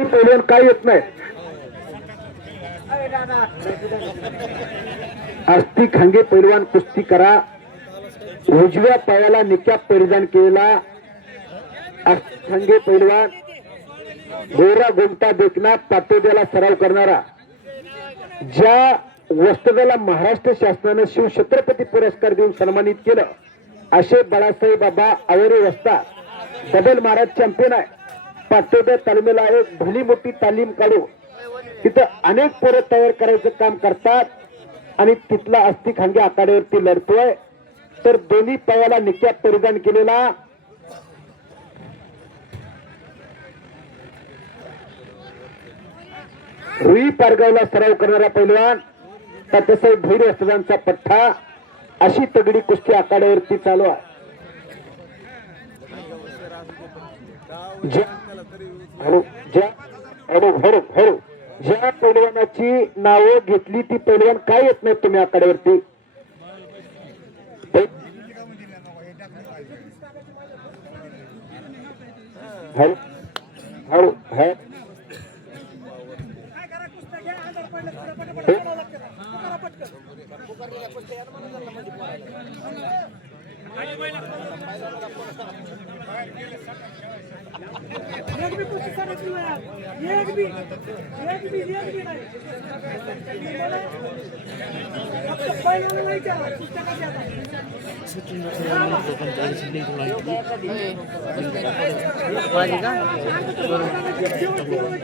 पैलवान काय येत नाही. आस्ती खांगे पैलवान कुस्ती करा. उजव्या पायाला निकाब परिधान केलेला आस्ती खांगे पैलवान गोरा गोमटा देखना पाटोद्याला सराव करणारा, ज्या वस्त्रदाला महाराष्ट्र शासनाने शिवछत्रपती पुरस्कार देऊन सन्मानित केलं असे बाळासाहेब बाबा आवरे वस्ता डबल महाराज चॅम्पियन आहे. पाटोद्या तालमीला एक भली मोठी तालीम काढू तिथं अनेक पोरं तयार करायचं काम करतात आणि तिथला आस्ती खांगे आखाड्यावरती लढतोय. तर दोन्ही पायाला निकाब परिधान केलेला रुई पारगावला सराव करणारा पैलवान तात्यासाहेब भैर वस्त्रांचा पठ्ठा, अशी तगडी कुस्ती आखाड्यावरती चालू आहे. ज्या पैलवानाची नावं घेतली ती पैलवान काय येत नाहीत तुम्ही आखाड्यावरती.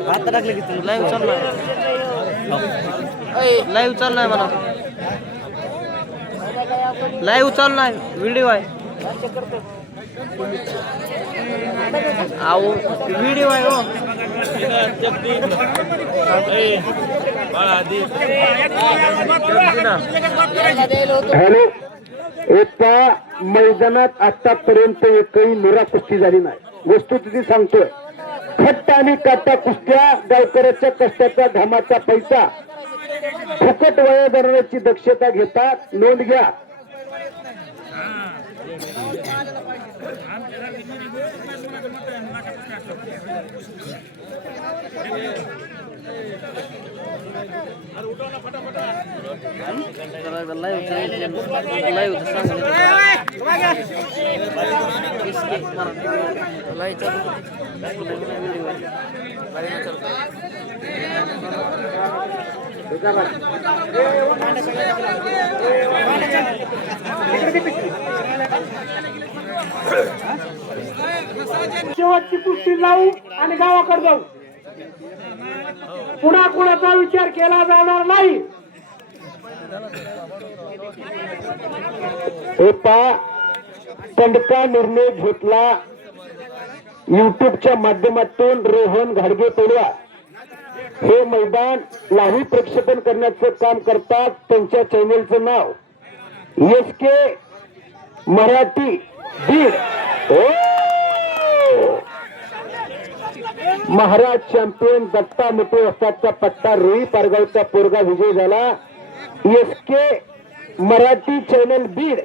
आता टाकले की तू लाईव्ह चाललाय, लाईव्ह चाललाय म्हणा, लाईव्ह चाललाय, व्हिडिओ आहे. आओ व्हिडिओ आहे हो. हॅलो, एका मैदानात आतापर्यंत एकही निरा कुस्ती झाली नाही. वस्तुस्थिती सांगतोय, खट्ट आणि काटा कुस्त्या, गावकऱ्याच्या कष्टाचा घामाचा पैसा फुकट वया करण्याची दक्षता घेतात. नोंद घ्या. शेवटची कुस्ती लावू आणि गावाकडे जाऊ. पुन्हा कुणाचा विचार केला जाणार नाही. कंडका निर्णय घेतला युट्यूबच्या माध्यमातून. रोहन घाडगे पैलवान हे मैदान लाईव्ह प्रक्षेपण करण्याचं काम करतात. त्यांच्या चॅनेलचं नाव SK मराठी बीड. महाराज चॅम्पियन दत्ता मोठे वस्तादचा पट्टा, रुई पारगावचा पोरगा विजय झाला. SK Marathi channel Beed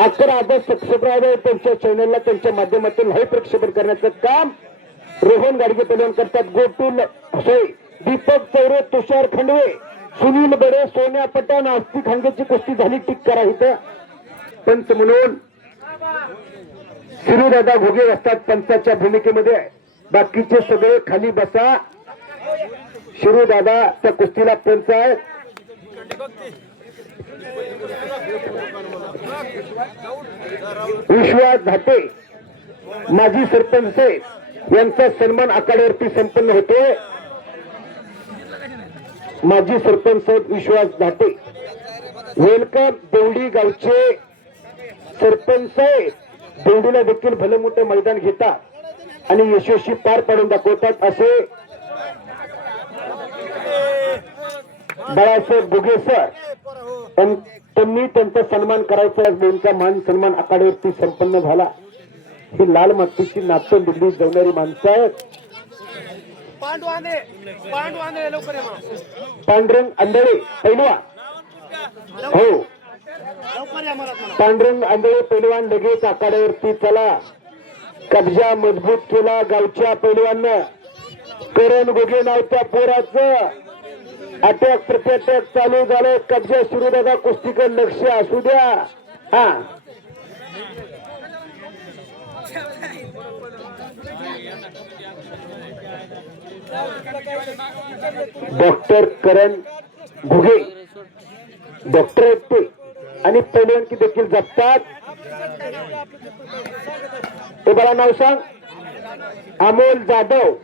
11 August subscriber त्यांच्या चॅनलला त्यांच्या माध्यमातून लाईव्ह प्रक्षेपण करण्याचं काम रोहन गाडगे पैलवान करतात. गोटूल दीपक चौरे, तुषार खंडवे, सुनील बडे, सोन्या पठाण, आस्ती खांगेची कुस्ती झाली. टिक करा इथं. पंच म्हणून शिरूदादा घोगे असतात, पंचाच्या भूमिकेमध्ये. बाकीचे सगळे खाली बसा. शिरूदादा त्या कुस्तीला पंच आहेत. विश्वास धाटे माजी सरपंच यांचा सन्मान आखाड्यावरती संपन्न होतोय. माजी सरपंच विश्वास धाटे वेलकम. देवडी गावचे सरपंच देवडीला देखील भले मोठे मैदान घेतात आणि यशस्वी पार पाडून दाखवतात. असे बाळासाहेब बुगे सर, त्यांनी त्यांचा सन्मान करायचा. त्यांचा मान सन्मान आखाड्यावरती संपन्न झाला. ही लाल मातीची नाचून दिल्लीत जाणारी माणसं आहेत. पांडुरंग आंधळे पैलवान, हो पांडुरंग आंधळे पैलवान लगेच आखाड्यावरती चला. कब्जा मजबूत केला गावच्या पैलवाननं. करण घुगे नावच्या पोराचं अटॅक प्रत्यटॅक चालू झालं. कब्जा सुरू दादा, कुस्तीकडे लक्ष असू द्या. हा डॉक्टर करण घुगे डॉक्टर आहेत ते आणि पैलवानकी देखील जपतात. ते मला नाव सांग. अमोल जाधव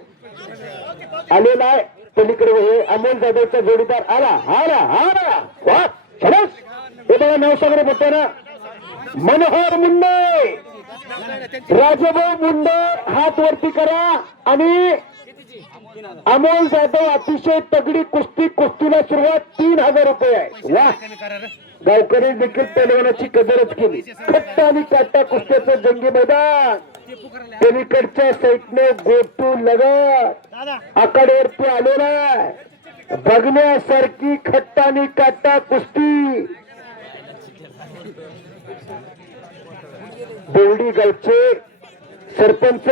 आलेला आहे पलीकडे. हे अमोल जाधवचा जोडीदार आला आला आला वा खरंच. हे मला नाव सांग रे मोठ्यानं. मनोहर मुंडे, राजभाऊ मुंडे हात वरती करा. आणि अमोल जाधव अतिशय तगडी कुस्ती. कुस्तीला सुरुवात 3000 रुपये आहे. वा गावकरी देखील पैलवानाची कदरच केली. खट्टा आणि काटा कुस्त्याचं जंगी मैदान. पलीकडच्या साईडने गोटू लगत आखाड्यावरती आलेला आहे. बघण्यासारखी खट्टा आणि काटा कुस्ती. देवडी गावचे सरपंच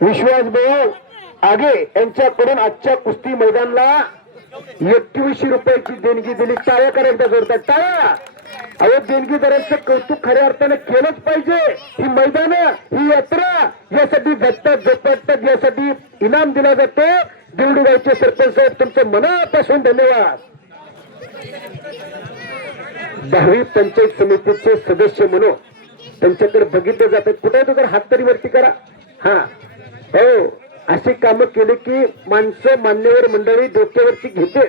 विश्वासभाऊ आगे यांच्याकडून आजच्या कुस्ती मैदानाला 2100 रुपयाची देणगी दिली. टाळ्या करायच्या जोरतात टाळ्या. अहो देणगीदारांचं कौतुक खऱ्या अर्थाने केलंच पाहिजे. ही मैदान ही यात्रा यासाठी झटतात झपटतात, यासाठी इनाम दिला जातो. देवडी गावचे सरपंच साहेब तुमचं मनापासून धन्यवाद. 10वी पंचायत समितीचे सदस्य म्हणून त्यांच्याकडे बघितलं जातं. कुठे तो हात तरी वरती करा. हा हो अशी कामं केली की माणसं मान्यवर मंडळी डोक्यावरती घेते.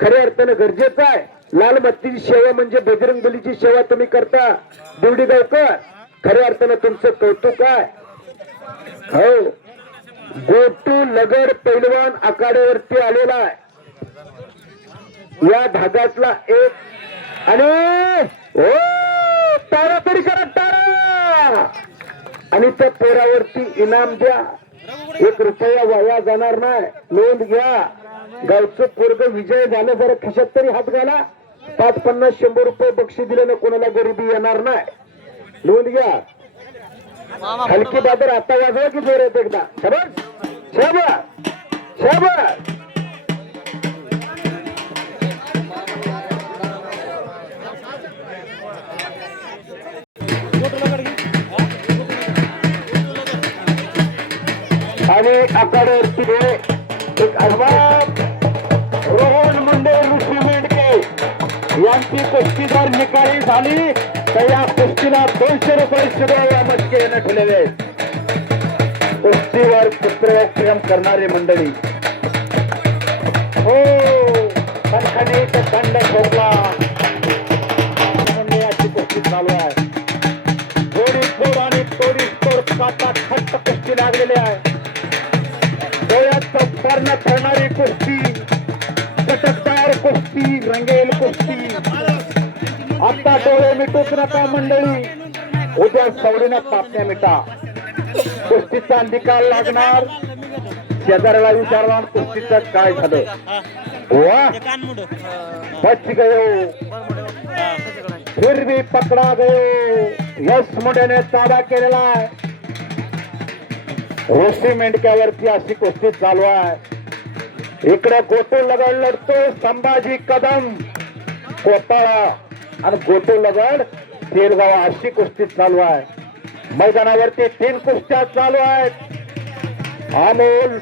खऱ्या अर्थानं गरजेचं आहे. लाल मातीची सेवा म्हणजे बजरंग बलीची सेवा तुम्ही करता देवडी गावकर. खऱ्या अर्थानं तुमचं कौतुक आहे. हो गोटू लगड पैलवान आखाड्यावरती आलेला आहे. या भागातला एक आणि ओ तारा तरी करा तारा. आणि त्या पोरावरती इनाम द्या. 1 रुपया वाया जाणार नाही. नोंद घ्या. गावचं पोरग विजय झालं. जरा खिशात तरी हात घाला. 5, 50, 100 रुपये बक्षीस दिल्यानं कोणाला गरिबी येणार नाही. नोंद घ्या. हलकी दादर आता वाजवा की जोरात एकदा. शाबास शाबास शाबास. आणि आखाड्यावरती एक अहवाल रोहन मुंडे ऋषी मेंढके यांची कुस्तीदार निकाली झाली. तर या कुस्तीला 200 रुपये सुद्धा या मटके यानं ठेवलेले. कुस्तीवर पुत्रप्रेम करणारी मंडळी हो खणखणीत खंड ठोकला. याची कुस्ती चालू आहे. थोडी थोड आणि थोडी थोड काटा खट्ट कुस्ती लागलेली आहे. डोळ्यात कर्ण ठरणारी कुस्ती, चटकदार कुस्ती, रंगेल कुस्ती. आता डोळे मिटूच नका मंडळी. उद्या सवडीनं पापण्या मिटा. कुस्तीचा निकाल लागणार. शेजाऱ्याला विचारला कुस्तीचं काय झालं. वा बच गयो फिर भी पकडा गयो. यश मुंडेने ताबा केलेला आहे. ऋषी मेंढक्यावरती अशी कुस्ती चालू आहे. इकडे गोटू लगड लढतो संभाजी कदम कोताळा आणि गोटू लगड तेलगाव. अशी कुस्ती चालू आहे. मैदानावरती 3 कुस्त्या चालू आहेत. अमोल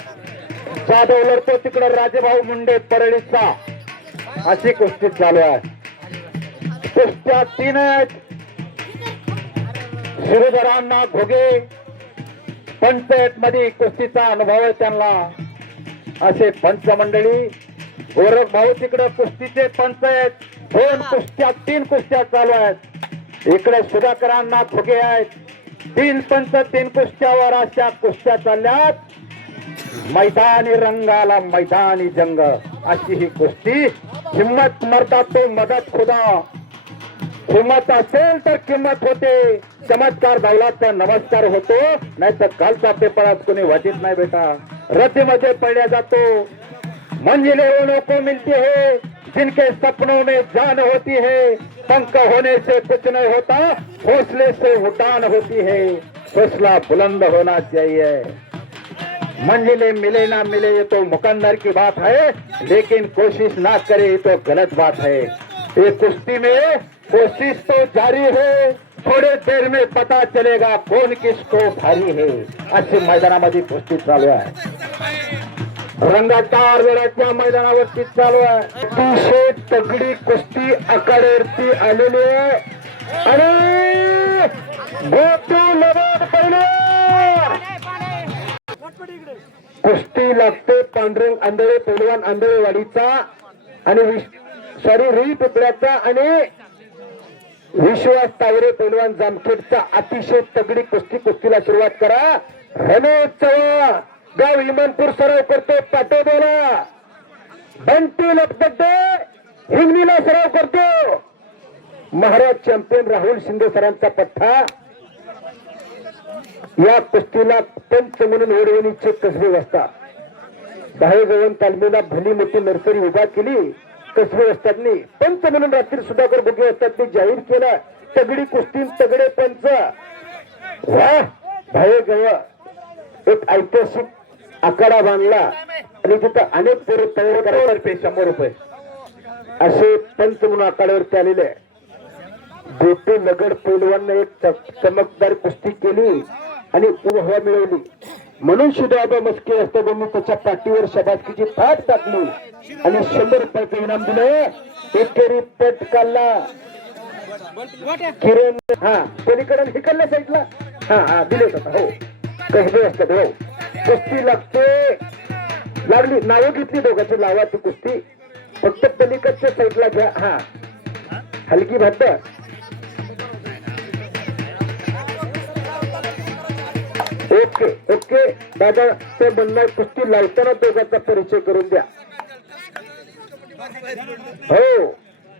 जाधव लढतो तिकडे राजभाऊ मुंडे परळीचा. अशी कुस्ती चालू आहे. कुस्त्या 3 आहेत. शिरोधरांना घोगे पंचायत मध्ये कुस्तीचा अनुभव आहे त्यांना. असे पंच मंडळी गोरख भाऊ तिकडे कुस्तीचे पंचायत. 2 कुस्त्या 3 कुस्त्या चालू आहेत. इकडे सुधाकरांना घोगे आहेत. 3 पंच 3 कुस्त्यावर अशा कुस्त्या चालल्यात. मैदानी रंगाला मैदानी जंग. अशी ही कुस्ती. हिम्मत मरता तो मदत खुदा. हिम्मत असेल तर किंमत होते. चमत्कार धावला तर नमस्कार होतो. नाही तर कालचा पेपरात कोणी वाचित नाही बेटा. रतीमध्ये पडल्या जातो. मंजिले उन्हों को मिलती है जिनके सपनों में जान होती है. पंख होने से कुछ नहीं होता, हौसले से उड़ान होती है. हौसला बुलंद होना चाहिए. मंजिले मिले ना मिले ये तो मुकद्दर की बात है, लेकिन कोशिश ना करे ये तो गलत बात है. ये कुश्ती में कोशिश तो जारी है, थोडे देर में पता चलेगा कोण किसको भारी है. अशी मैदानामध्ये कुस्ती चालू आहे. रंगाटार वेळाच्या मैदानावरती चालू आहे. अतिशय तगडी कुस्ती आखाड्यावरती आलेली आहे आणि गोटू लबाड पहिलवान कुस्ती लागते. पांडुरंग आंधळे पहिलवान आंधळेवाडीचा आणि सॉरी रुई पिपळ्याचा आणि विश्वास तावरे पहिलवान जामखेडचा. अतिशय तगडी कुस्तीला सुरुवात करा. रमेश चव्हाण गाव इमानपूर सराव करतो पाटोद्याला. बंटी लपदड्डे हिंगणीला सराव करतो. महाराज चॅम्पियन राहुल शिंदे सरांचा पठ्ठा. या कुस्तीला पंच म्हणून ओढवणीचे कसबे असतात. दहाजवळ तालमीला भली मोठी नर्सरी उभा केली. कसबे असतातनी पंच म्हणून रात्री सुधाकर बुगे असतात ते जाहीर केलं. तगडी कुस्ती तगडे पंच. वा भाई जवळ एक ऐतिहासिक आखाडा बांधला आणि तिथं अनेक पोरं तयार करायला 100 रुपये असे पंच म्हणून आखाड्यावरती आलेले. गोटे लगड पैलवानने एक चमकदार कुस्ती केली आणि हवा मिळवली. म्हणून सुधाबा मस्के असताना त्याच्या पाठीवर शबासकीची थाप टाकली आणि 100 रुपयाचं इनाम दिलं. एकेरी पट काढला किरण. हा पलीकडे हिकडल्या साईडला हा दिलेच होता. हो कसबे असतात. हो कुस्ती लागते. लागली नावं घेतली दोघांची. लावा ती कुस्ती फक्त पलीकडच्या साईडला घ्या. हा हलकी भात. ओके ओके दादा ते म्हणणार कुस्ती लावताना दोघांचा परिचय करून द्या. हो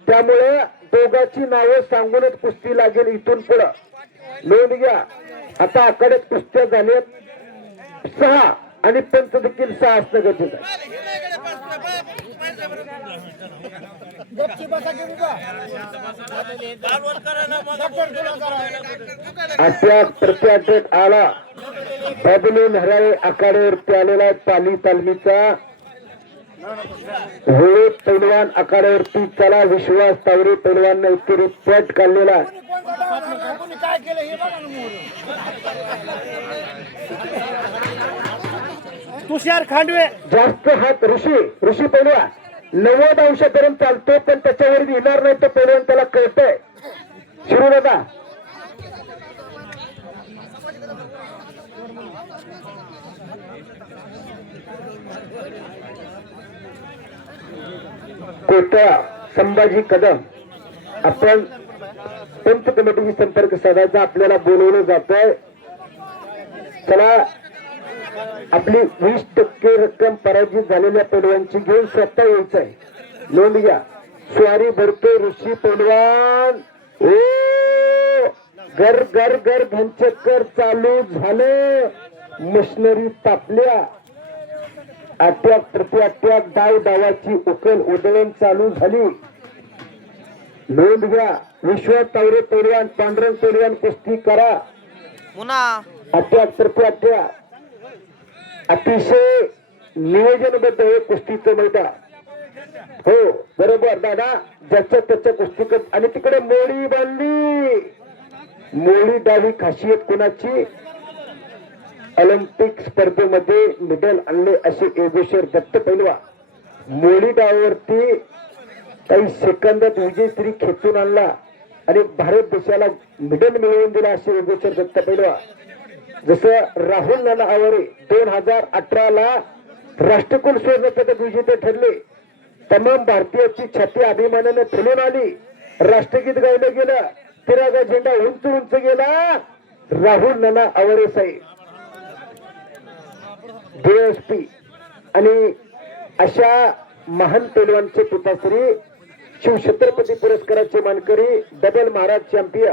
त्यामुळे दोघांची नावं सांगूनच कुस्ती लागेल इथून पुढं. नोंद घ्या. आता आखाड्यात कुस्त्या झाल्यात 6 आणि पंच देखील 6 असणं गरजेचं आहे. अटॅक प्रत्याटक आला. बबलून हराळे आखाड्यावरती आलेला पाली तालमीचा. होळे पैलवान आखाड्यावरती चला. विश्वास तावरे पैलवानने एकेरी पट काढलेला. तुषार खांडवे जास्त हात ऋषी पैलवान 90 अंशापर्यंत चालतो पण त्याच्यावर येणार नाही तर पैलवान त्याला कळतंय. शिरू दादा कोटा संभाजी कदम आपण पंच कमिटीशी संपर्क साधायचा. आपल्याला बोलवलं जात आहे. चला आपली 20% रक्कम पराजित झालेल्या पैलवानची घेऊन स्वतः यायचं आहे. नोंद घ्या. स्वारी भरतो ऋषी पैलवान. ओ घर घर घर घनचक्कर चालू झालं. मशिनरी तापल्या. अटॅक प्रति अटॅक डाव डावाची उकल उधळण चालू झाली. नोंद घ्या. विश्वास तावरे पैलवान पांडुरंग पैलवान कुस्ती करा. अटॅक प्रति अटॅक अतिशय नियोजनबद्ध हे कुस्तीचं मैदान. हो बरोबर दादा. ज्याच्या त्याच्या कुस्ती आणि तिकडे मोळी बांधली. मोळी डावी खासियत कोणाची. ऑलिम्पिक स्पर्धेमध्ये मेडल आणले असे योगेश्वर दत्त पैलवान मोळी डावावरती काही सेकंदात विजयश्री खेचून आणला आणि भारत देशाला मेडल मिळवून दिला असे योगेश्वर दत्त पैलवान. जसं राहुल नाना आवरे 2018 ला राष्ट्रकुल सुवर्ण पदक विजेते ठरले. तमाम भारतीयाची छाती अभिमानाने फुलून आली. राष्ट्रगीत गायलं गेलं. तिरंगा झेंडा उंच उंच गेला. राहुल नाना आवरे साहेब DSP आणि अशा महान पैलवानचे पिताश्री शिवछत्रपती पुरस्काराचे मानकरी डबल महाराज चॅम्पियन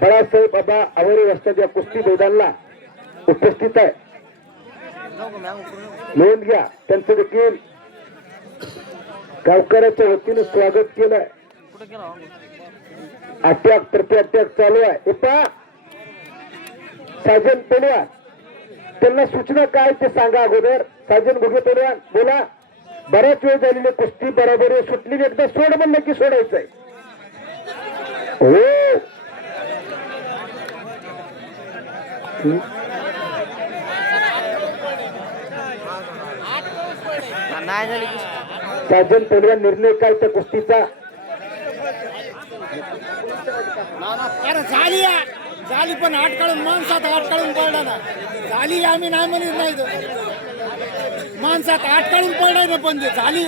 बाळासाहेब बाबा आवरे असतात या कुस्ती मैदानाला उपस्थित आहे. नोंद घ्या. त्यांचं देखील गावकऱ्याच्या वतीने स्वागत केलंय. अटॅक प्रति अटॅक चालू आहे. एका साजन पैलवान त्यांना सूचना काय ते सांगा अगोदर. साजन घुगे पैलवान बोला. बऱ्याच वेळ झालेली कुस्ती बरोबर सुटली, एकदा सोड म्हणलं की सोडायचंय. हो नाही झाली साजन पैलवान निर्णय काय त्या कुस्तीचा. झाली झाली पण आठ काढून माणसात आठ काढून पडला ना. झाली आम्ही नाही म्हणत नाही तर. माणसात आठ काढून पडलाय ना पण ते झाली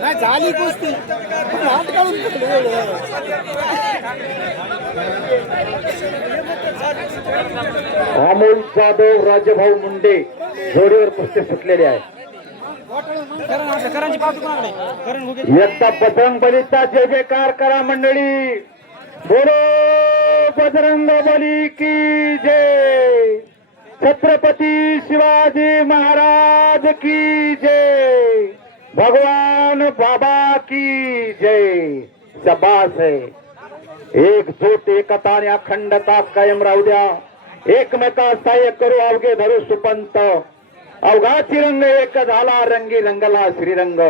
नाही झाली कुस्ती पण आठ काढून अमोल जाधव राजभाऊ मुंडे जोडीवर कुस्ती सुटलेले आहे. एकदा बजरंग बलीचा जय जयकार करा मंडळी. बोलो बजरंग बली की जय. छत्रपती शिवाजी महाराज की जय. भगवान बाबा की जय. शाबास है. एकजूट एकता आणि अखंडता कायम राहू द्या. एकमेका सहाय्य करू अवघे धरू सुपंत. अवघाची रंग एक झाला रंगी रंगला श्रीरंग.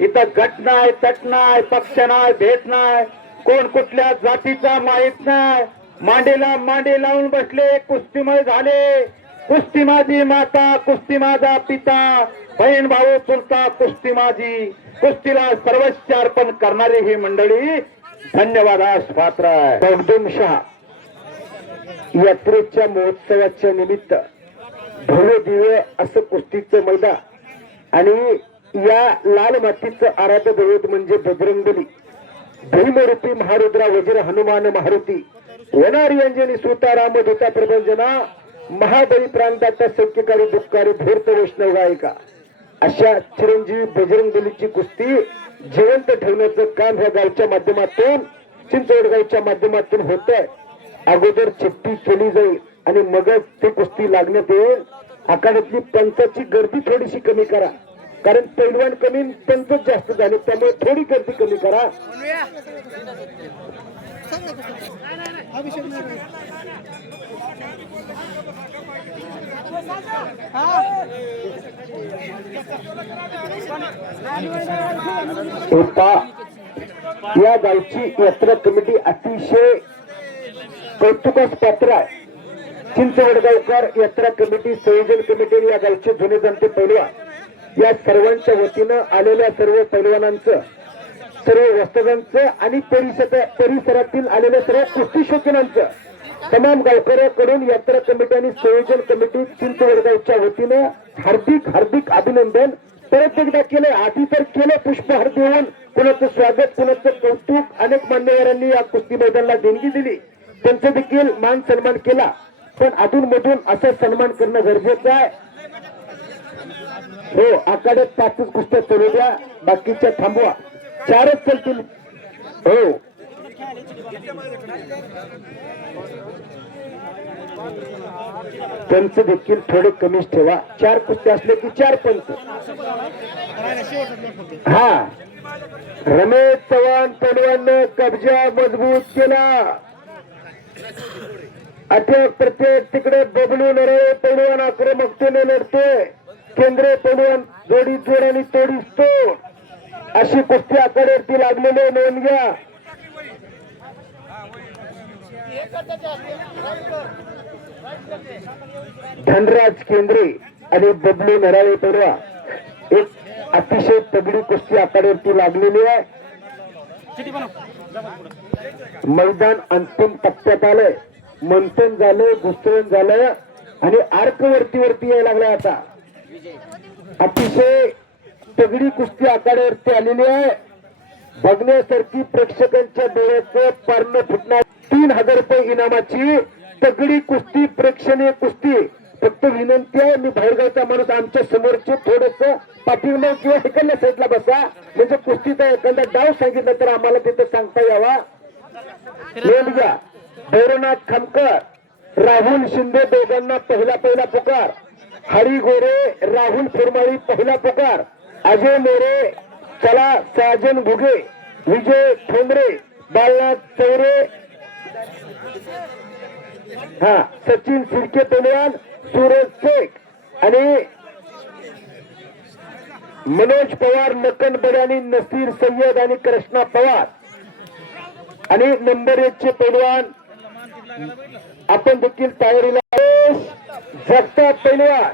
इथं गट नाही तट नाही पक्ष नाही भेट नाही कोण कुठल्या जातीचा माहित नाही. मांडीला मांडी लावून बसले कुस्तीमय झाले. कुस्ती माझी माता कुस्ती माझा पिता बहीण भाऊ चुलता कुस्ती माझी. कुस्तीला सर्वस्व अर्पण करणारी ही मंडळी धन्यवादास पात्र आहे. पौर्णिमशा यात्रेच्या महोत्सवाच्या निमित्त भव्य दिव्य असं कुस्तीचं मैदान आणि या लाल मातीचं आराध्य दैवत म्हणजे बजरंगबली. भीमरूपी महारुद्रा वज्र हनुमान मारुती वनारी अंजनी सुताराम दूता प्रभंजना महाबळी प्रांताचा सौख्यकारी दुःखकारी धूर्त वैष्णव गायिका अशा चिरंजीवी बजरंगबलीची कुस्ती जिवंत ठेवण्याचं काम ह्या गावच्या माध्यमातून चिंचवड गावच्या माध्यमातून होत आहे. अगोदर चिठ्ठी केली जाईल आणि मगच ती कुस्ती लागण्यात येईल. आखाड्यातली पंचाची गर्दी थोडीशी कमी करा कारण पैलवान कमी पंच जास्त झाले त्यामुळे थोडी गर्दी कमी करा. या गावची यात्रा कमिटी अतिशय कौतुकास पात्र आहे. चिंचवडगावकर यात्रा कमिटी संयोजन कमिटी या गावचे जुने जनते पैलवान या सर्वांच्या वतीनं आलेल्या सर्व पैलवानांचं सर्व वस्तांचं आणि परिसरातील आलेल्या सर्व कुस्ती शौकीनांचं तमाम गावकऱ्याकडून यात्रा कमिटी आणि संयोजन कमिटी चिंचवडगावच्या वतीनं हार्दिक हार्दिक अभिनंदन परत एकदा केलंय. आधी तर केलं पुष्पहार देऊन कुणाचं स्वागत कुणाचं कौतुक. अनेक मान्यवरांनी या कुस्ती मैदानाला देणगी दिली त्यांचा देखील मान सन्मान केला पण अधून मधून असा सन्मान करणं गरजेचं आहे. हो आखाड्यात 5च कुस्त्या चालू द्या बाकीच्या थांबवा 4च चालतील. हो पंच देखील थोडे कमीच ठेवा. 4 कुस्त्या असले की 4 पंच. हा रमेश चव्हाण पैलवान कब्जा मजबूत केला. अटक प्रत्येक तिकडे बबलू नरळे पैलवान आक्रमकतेने लढते. केंद्रीय पैलवान जोडी जोड आणि तोडीस तोड अशी कुस्ती आखाड्यावरती लागलेले नोंद घ्या. धनराज केंद्रे आणि बबलू नराळे पैलवान एक अतिशय तगडी कुस्ती आखाड्यावरती लागलेली आहे. मैदान अंतिम टप्प्यात आलंय. मंथन झालंय घुसळण झालं आणि आर्क वरती यायला लागलाय. आता अतिशय तगडी कुस्ती आखाड्यावरती आलेली आहे. बघण्यासारखी प्रेक्षकांच्या डोळ्याचं पारणं फुटणार. 3000 रुपये इनामाची तगडी कुस्ती प्रेक्षणीय कुस्ती. फक्त विनंती आहे मी बाहेरगावचा माणूस आमच्या समोरचे थोडस पाठीवर किंवा इकडल्या साईडला बसा म्हणजे कुस्तीचा एखादा डाव सांगितलं तर आम्हाला तिथं सांगता यावा. नोंद घ्या. भैरवनाथ खामकर राहुल शिंदे दोघांना पहिला पुकार. हरी गोरे राहुल फुरमाळी पहिला पुकार. अजय मोरे चला साजन घुगे विजय ठोंबरे बालनाथ चौरे हा सचिन सिरके पैलवान सूरज शेख आणि मनोज पवार, लखन बड्यानी, नसीर सय्यद आणि कृष्णा पवार आणि नंबर 1 चे पैलवान आपण देखील तयारीला जगताप पैलवान,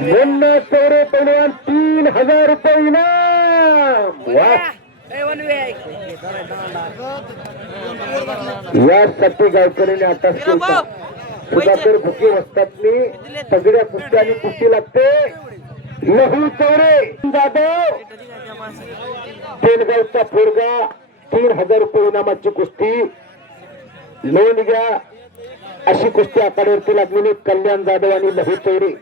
मुन्ना चौरे पैलवान 3000 रुपये इनाम. वाह, यासाठी गावकऱ्यांनी आता सुधाकर भुके वस्तातनी सगळ्या कुस्त्या आणि कुस्ती लागते. लहू चौरे जाधव तेलगावचा फोरगा 3000 रुपये इनामाची कुस्ती नोंद घ्या. अशी कुस्ती आखाड्यावरती लागलेली कल्याण जाधव आणि लहू चौरे.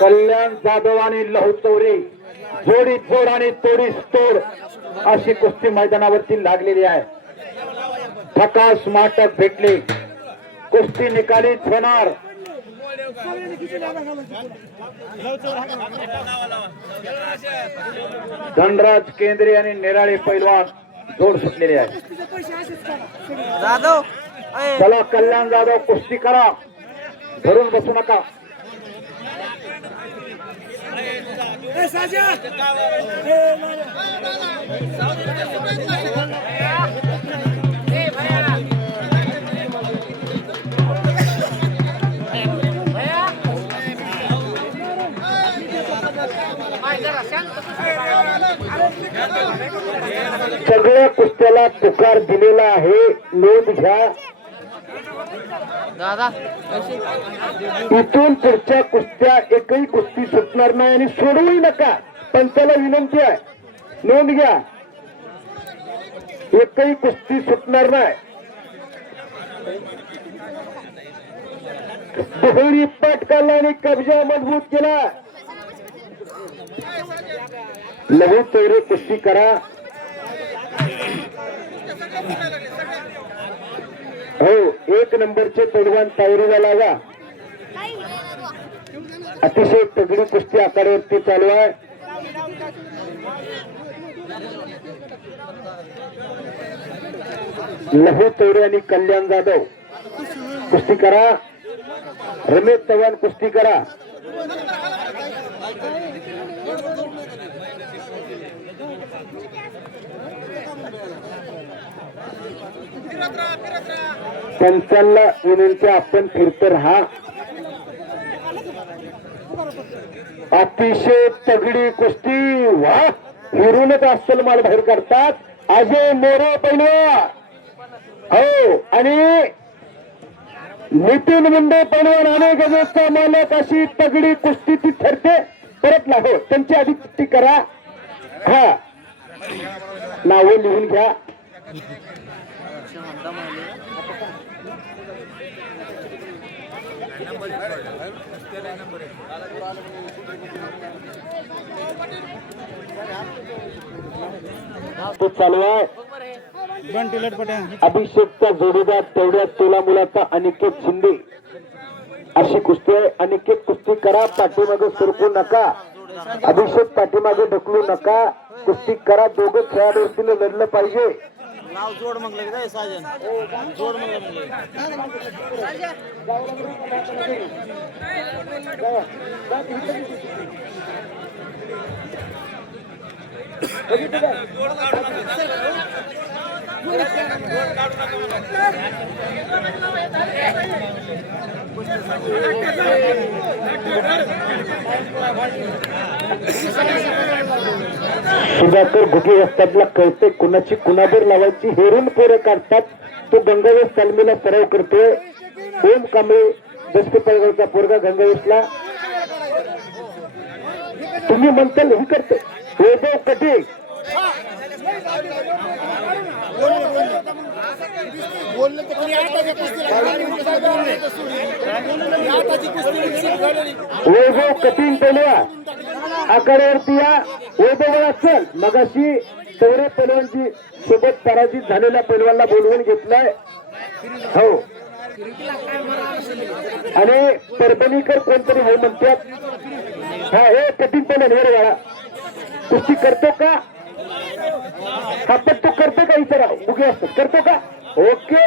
कल्याण जाधव आणि लहू चौरे जोडी जोड आणि तोडीस तोड अशी कुस्ती मैदानावरती लागलेली आहे. ठकास माटक भेटले, कुस्ती निकालीच होणार. धनराज केंद्रे आणि निराळे पैलवान जोड सुटलेले आहे. जाधव अय, चला कल्याण जाधव कुस्ती करा, धरून बसू नका. सगळ्या कुस्त्याला पुकार दिलेला आहे, नोंद घ्या. दादा इथून पुढच्या कुस्त्या एकही कुस्ती सुटणार नाही आणि सोडवू नका. पंचाला विनंती आहे, नोंद घ्या. एकही कुस्ती सुटणार नाही. दुहेरी पाठ काढला आणि कब्जा मजबूत केला. लहू चौरे कुस्ती करा. हो, 1 नंबरचे पैलवान तयारीला लागा. अतिशय तगडी कुस्ती आखाड्यावरती चालू आहे. लहू चौरे आणि कल्याण जाधव कुस्ती करा. रमेश चव्हाण कुस्ती करा. पंचांना विनंती, आपण फिरत राहा. अतिशय तगडी कुस्ती. वा, फिरूनच अस्सल माल बाहेर काढतात. अजय मोरे पैलवान हो आणि नितीन मुंडे पैलवान अनेक गजेचा मालक. अशी तगडी कुस्ती ती ठरते. परत लागो, त्यांची आधी कुस्ती करा. हा, नावं लिहून घ्या. तो चालू आहे. अभिषेकचा जोडीदार तेवढ्या तोला मुलाचा अनिकेत शिंदे. अशी कुस्ती आहे. अनिकेत कुस्ती करा, पाठीमागे सरकू नका. अभिषेक पाठीमागे ढकलू नका. कुस्ती करा. दोघं खेळाडूतील लढलं पाहिजे. नाव जोड मग लगेच साजन जोड मग सुधाकर भुके असतातला कळते कुणाची कुणावर लावायची. हेरून पोरं काढतात. तो गंगावेश तालमीला सराव करतोय. ओम कांबळे दसके पळगावचा पोरगा गंगावेशला तुम्ही म्हणताल हे करते. वैभव कटे वैभव कटिंग पैलवान आखाड्यावरती या. वैभव असेल मगाशी चौरे पैलवानची सोबत पराजित झालेल्या पैलवानला बोलवून घेतलंय. हो, आणि परभणीकर कोणतरी हो म्हणतात. हा, हे कटिंग पैलवान हे रे बाळा कुस्ती करतो का? हा, पण तो करतो का? इतर उगे असतो करतो का? ओके.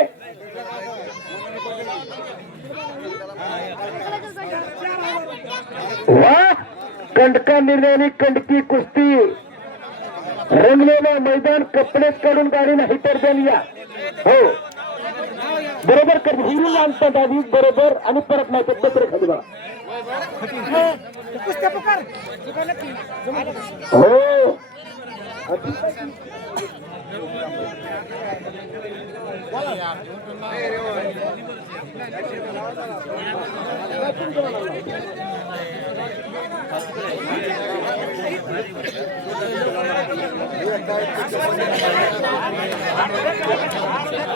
वा कंडका निर्णयाने कंडकी कुस्ती रंगलेलं मैदान कपडेच काढून गाडीला हिटर द्यायला या. हो बरोबर कर हिरून आणतात आधी बरोबर आणि परत नाही तर पत्र खाली बघा. हो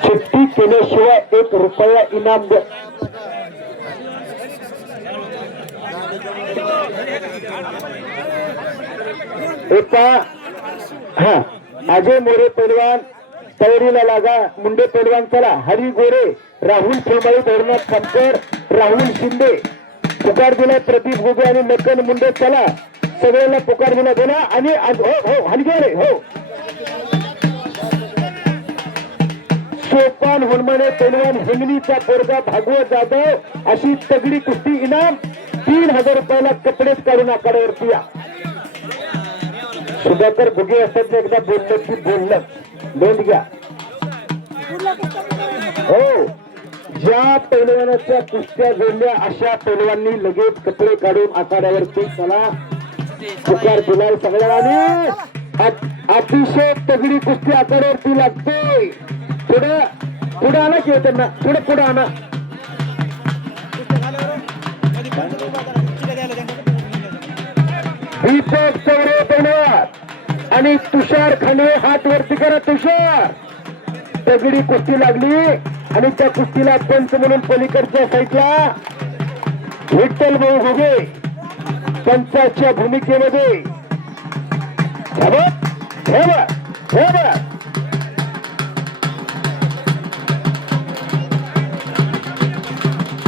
चिठ्ठी केल्याशिवाय 1 रुपया इनाम द्या. एका हा अजय मोरे पैलवान तयारीला लागा. मुंडे पैलवान चला. हरी गोरे, राहुल फुलमाळी, धोरणात खामकर, राहुल शिंदे पुकार दिला. प्रदीप गोगे आणि नकन मुंडे चला. सगळ्यांना पुकार दिला बोला. आणि हो हो हरी गोरे हो. सोपान हुनमाने पैलवान हिंगणीचा पोरगा भागवत जाधव अशी तगडी कुस्ती इनाम. 3000 रुपयाला कपडेच काढून आखाड्यावरती या. सुधाकर भुगे असतात एकदा बोललं की बोललं नोंद घ्या. हो ज्या पैलवानाच्या कुस्त्या जोडल्या अशा पैलवांनी लगेच कपडे काढून आखाड्यावरती चला पुकार दिलाय सगळ्यांनी. अतिशय तगडी कुस्ती आखाड्यावरती लागते. पुढे आणा किंवा त्यांना पुढे आणा. दीपक चौरे पैलवान आणि तुषार खांडे हात वरती करा. तुषार तगडी कुस्ती लागली आणि त्या कुस्तीला पंच म्हणून पलीकडच्या साईडला विठ्ठल भाऊ घुगे पंचाच्या भूमिकेमध्ये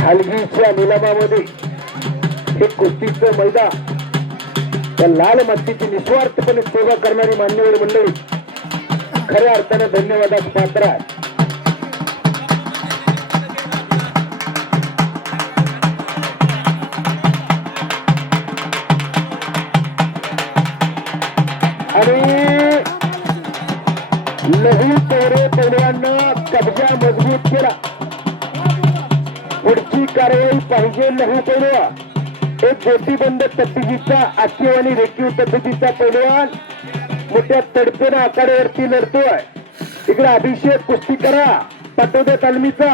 हलगीच्या निलामामध्ये हे कुस्तीचं मैदान त्या लाल मातीची निस्वार्थपणे सेवा करणारी मान्यवर मंडळी खऱ्या अर्थाने धन्यवादास पात्र आहे. आणि लहू चौरे पैलवांना कब्जा मजबूत केला. पुढची कारवाई पाहिजे. लहू पैलवान एक गोटीबंद पद्धतीचा आखीव आणि रेखीव पद्धतीचा पैलवान मोठ्या तडपेनं आखाड्यावरती लढतोय. इकडे अभिषेक कुस्ती करा पाटोदे तालमीचा.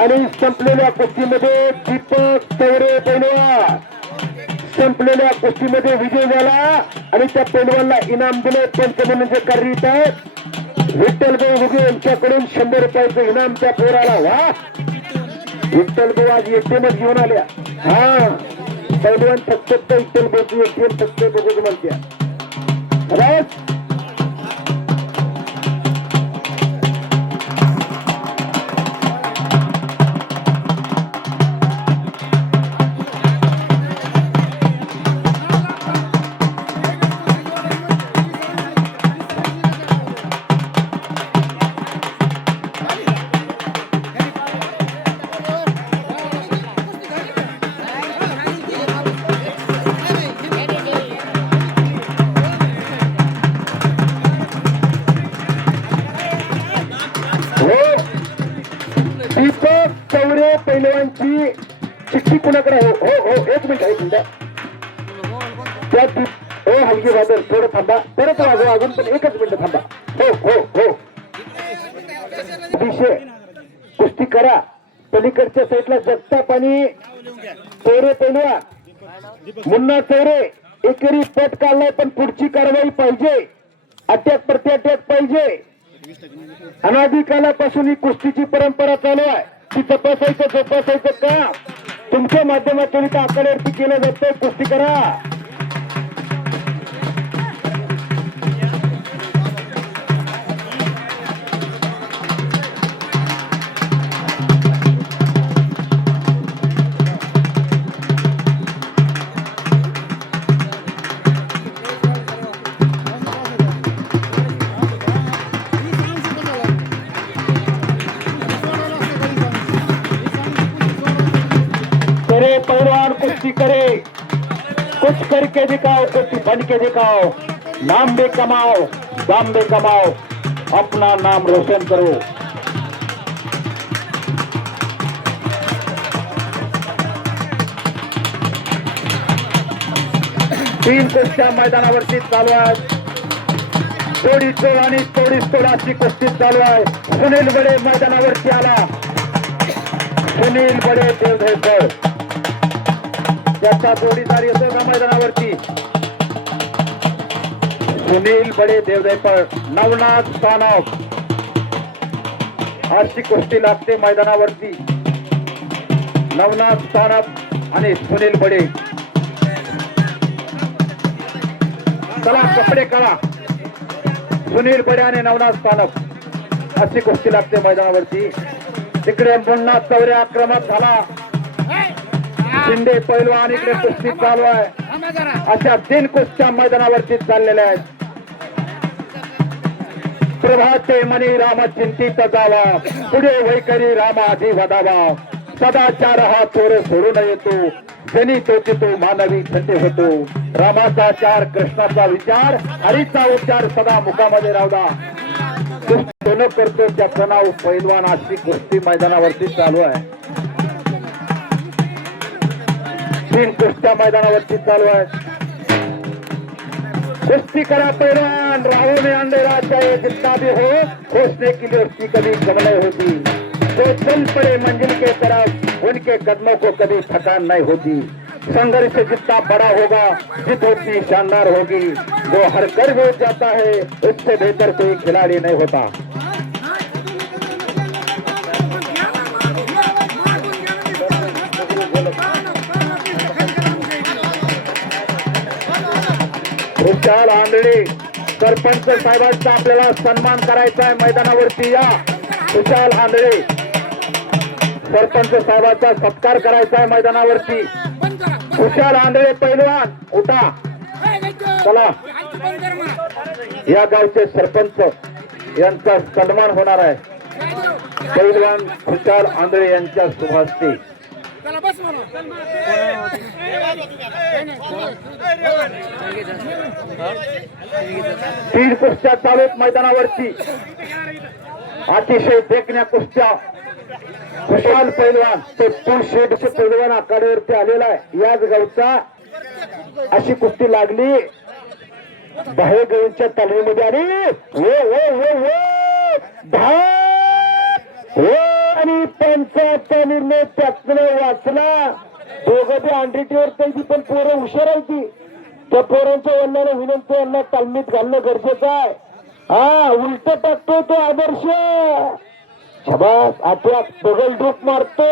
आणि संपलेल्या कुस्तीमध्ये दीपक चौरे पैलवान संपलेल्या कुस्तीमध्ये विजय झाला आणि त्या पैलवानला इनाम दिले. पंच म्हणून जे कार्यरत आहेत विठ्ठल भाऊ घुगे यांच्याकडून 100 रुपयाचं इनाम त्या पोराला. वा विठ्ठल भाऊ आज एटीएमच घेऊन आल्या. हा पैलवान फक्त विठ्ठल भाऊची एटीएम फक्त बघू म्हणत्या. दीपक चौरे पैलवानची चिठ्ठी कुणाकडे आहे. हो हो एक मिनिट त्या हो हलगी बादल थोडं थांबा. परत वाजवा अजून पण एकच मिनिट थांबा. हो हो हो अतिशय कुस्ती करा. पलीकडच्या साईडला जगताप आणि चौरे पैलवान मुन्ना चौरे एकेरी पट काढलाय पण पुढची कारवाई पाहिजे. अटॅक प्रति अटॅक पाहिजे. अनादिकालापासून ही कुस्तीची परंपरा चालू आहे. ती तपासायचं जोपासायचं काम तुमच्या माध्यमातून इथं आखाड्यावरती केलं जातं. कुस्ती करा. करे, कुछ करके दिखाओ, कुछ बन के दिखाओ, नाम भी कमाओ, दाम भी कमाओ, अपना नाम रोशन करो. तीन कुस्त्या मैदानावरती चालू आहेत. तोडी तोड आणि तोडीस तोडाची कुस्ती चालू आहे. सुनील बडे मैदानावरती आला. सुनील बडे देवधर त्याचा जोडीदार येतो का मैदानावरती. सुनील बडे देवधर नवनाथ सानप अशी कुस्ती लागते मैदानावरती. नवनाथ सानप आणि सुनील बडे. चला कपडे काढा. सुनील बडे आणि नवनाथ सानप अशी कुस्ती लागते मैदानावरती. तिकडे मुन्ना चौरे आक्रमक झाला. शिंदे पैलवान इकडे कुस्ती चालू आहे. अशा 3 कुस्त्या मैदानावरती चाललेल्या आहेत. प्रभाते मनी राम चिंतित जावा, पुढे वैकरी रामाधी वदावा, सदाचार हा चोर सोडून येतो, जनी तोची तो मानवी थंडी होतो. रामाचा चार, कृष्णाचा विचार, हरीचा उच्चार सदा मुखामध्ये राहूदा. सोनं करतो त्याचं नाव पैलवान. अशी कुस्ती मैदानावरती चालू आहे. 3 कुस्त्या मैदानावरती चालू आहेत. कुस्ती करा पैलवान, राहों में अंधेरा चाहे जितना भी हो, खोजने के लिए उसकी कभी कमल होती. जो चल पड़े मंजिल के तरफ, उनके कदमों को कभी थकान नहीं होती. संघर्ष जितना बड़ा होगा, जीत उतनी शानदार होगी. जो हर कर हो जाता है, उससे बेहतर कोई खिलाड़ी नहीं होता. खुशाल आंधळे सरपंच साहेबांचा आपल्याला सन्मान करायचा आहे. मैदानावरती या. खुशाल आंधळे सरपंच साहेबांचा सत्कार करायचा आहे मैदानावरती. खुशाल आंधळे पैलवान उठा. चला या गावचे सरपंच यांचा सन्मान होणार आहे. पैलवान खुशाल आंधळे यांच्या शुभास्ते. तीन कुस्त्या चालू आहेत मैदानावरती. अतिशय देखण्या कुस्त्या. खुशाल पैलवान तो शेडचे पैलवान आखाड्यावरती आलेला आहे याच गावचा. अशी कुस्ती लागली. बाहेर गावच्या तालमीमध्ये आली. आणि त्यांचा निर्णय त्यातनं वाचला. दोघं बी अंड्रीटीवर त्याची पण पोरं हुशार आहे ती. त्या पोरांच्या वडिलांना विनंती यांना तालमीत घालणं गरजेचं आहे. हा उलट टाकतो तो आदर्श. शबास आठवा बगल डूप मारतो.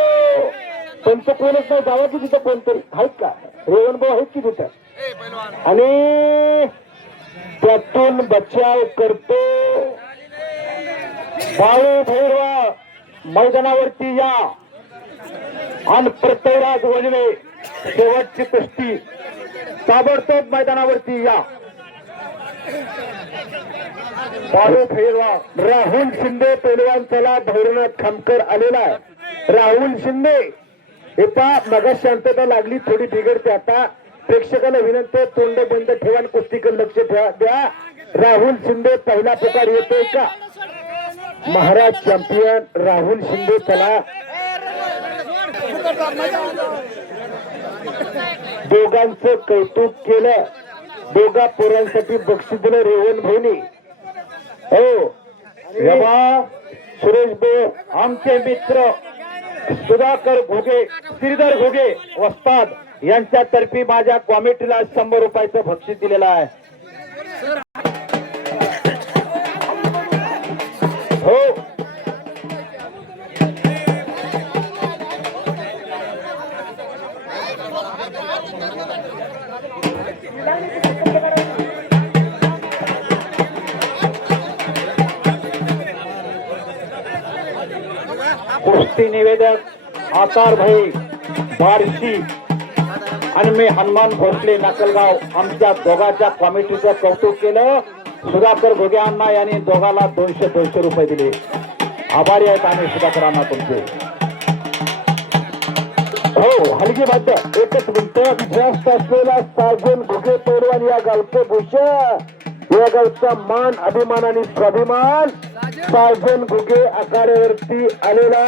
पंच कोणच नाही. जावा की तिथं कोणतरी आहेत का. रेवण भाऊ आहेत की तिथं. आणि त्यातून बचाव करतो. बाळू भैरवा मैदानावरती या. आणि प्रत्ययराज वजने शेवटची कुस्ती. ताबडतोब मैदानावरती या. बाळू भैरवा. राहुल शिंदे पैलवान चला भैरवनाथ खामकर आलेला आहे. राहुल शिंदे हे पा मगा शांतता लागली थोडी बिघडते. आता प्रेक्षकाला विनंती तोंड बंद ठेवा, कुस्तीकडे लक्ष द्या. राहुल शिंदे पहिला पुकार येतोय का. महाराज चॅम्पियन राहुल शिंदे चला. दोघांचं कौतुक केलं. दोघा पोरांसाठी बक्षीस दिलं रेवण भाऊनी. हो रमा सुरेश भाऊ आमचे मित्र सुधाकर घोगे श्रीधर घोगे वस्ताद यांच्यातर्फे माझ्या कॉमिटीला 100 रुपयाचं बक्षीस दिलेलं आहे. हो कुस्ती निवेदक आकार भाई बारशी आणि मी हनुमान भोसले नाकलगाव आमच्या दोघांच्या कमिटीचं कौतुक केलं. सुधाकर घोगे अण्णा यांनी दोघाला 200 रुपये दिले. आभारी आहेत आम्ही सुधाकर अण्णा तुमचे. हो हलगी बात एकच मिनिट विश्वास असलेला साजन घुगे पैलवान या गावचे भूषण या गावचा मान अभिमान आणि स्वाभिमान साजन घुगे आखाड्यावरती आलेला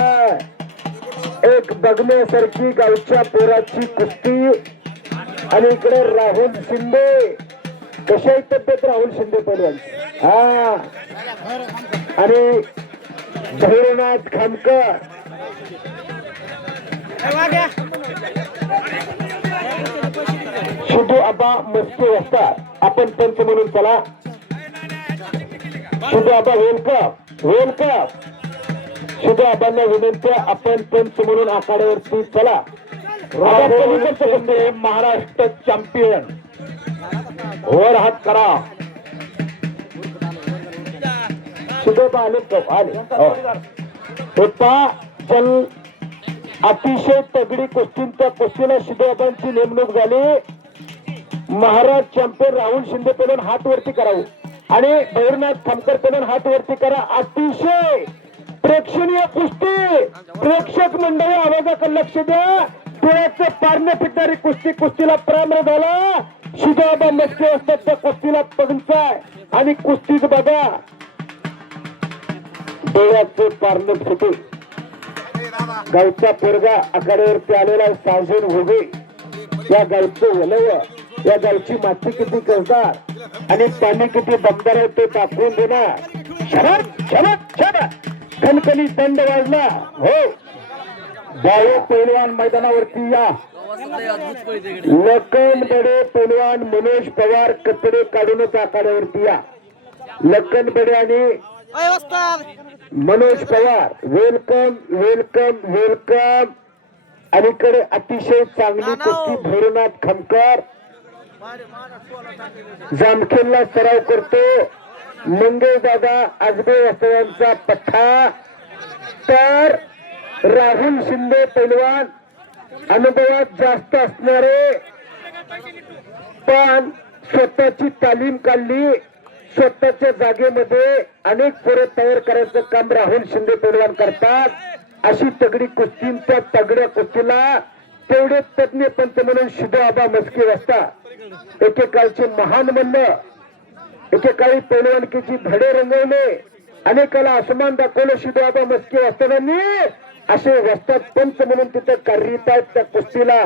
एक बघण्यासारखी गावच्या पोराची कुस्ती आणि इकडे राहुल शिंदे कशा तब्येत राहुल शिंदे पैलवान हा आणि भैरवनाथ खामकर शुभू आबा मस्के वाजतात आपण पंच म्हणून चला शुभू आबा वेलकम शुभू आबांना विनंती आपण पंच म्हणून आखाड्यावरती चला राहुल महाराष्ट्र चॅम्पियन वर हात करा शुभेबा आले अतिशय तगडी कुस्तींच्या कुस्तीला शिदेबांची नेमणूक झाली महाराज चॅम्पियन राहुल शिंदे पेलून हात वरती करावं आणि भैरवनाथ खामकर पेलून हात वरती करा अतिशय प्रेक्षणीय कुस्ती प्रेक्षक मंडळी आवाजाकडे लक्ष द्या डोळ्याचं पारणे फिटणारी कुस्ती कुस्तीला प्रारंभ झाला शिदेबा मस्के असतात त्या कुस्तीला पंचाय आणि कुस्तीच बघा डोळ्याचं पारणे फुटे गावचा पोरगा आखाड्यावरती आलेला साजन घुगे या गावचं वलय या गावची माती किती करतात आणि पाणी किती दमदार आहे ते दाखवून देणार शरद खनखनी दंड वाजला हो बाळू पैलवान मैदानावरती या लखन बडे पैलवान मनोज पवार कपडे काढूनच आखाड्यावरती या लखन बडे आणि मनोज पवार वेलकम अलीकडे अतिशय चांगली कुस्ती भैरवनाथ खामकर जामखेडला सराव करतो मंगेश दादा आजबे वास्तवांचा पठ्ठा तर राहुल शिंदे पैलवान अनुभवात जास्त असणारे पण स्वतःची तालीम काढली स्वतःच्या जागेमध्ये अनेक पोरं तयार करायचं काम राहुल शिंदे पैलवान करतात अशी तगडी कुस्तींच्या तगड्या कुस्तीला तेवढे तज्ञ पंच म्हणून शिदो आबा मस्के वाजतात एकेकाळचे महान म्हणलं एकेकाळी पैलवानकीची धडे रंगवले अनेकाला आसमान दाखवलं शिदो आबा मस्के वाजताना असे वस्तात पंच म्हणून तिथं कार्यरत आहेत त्या कुस्तीला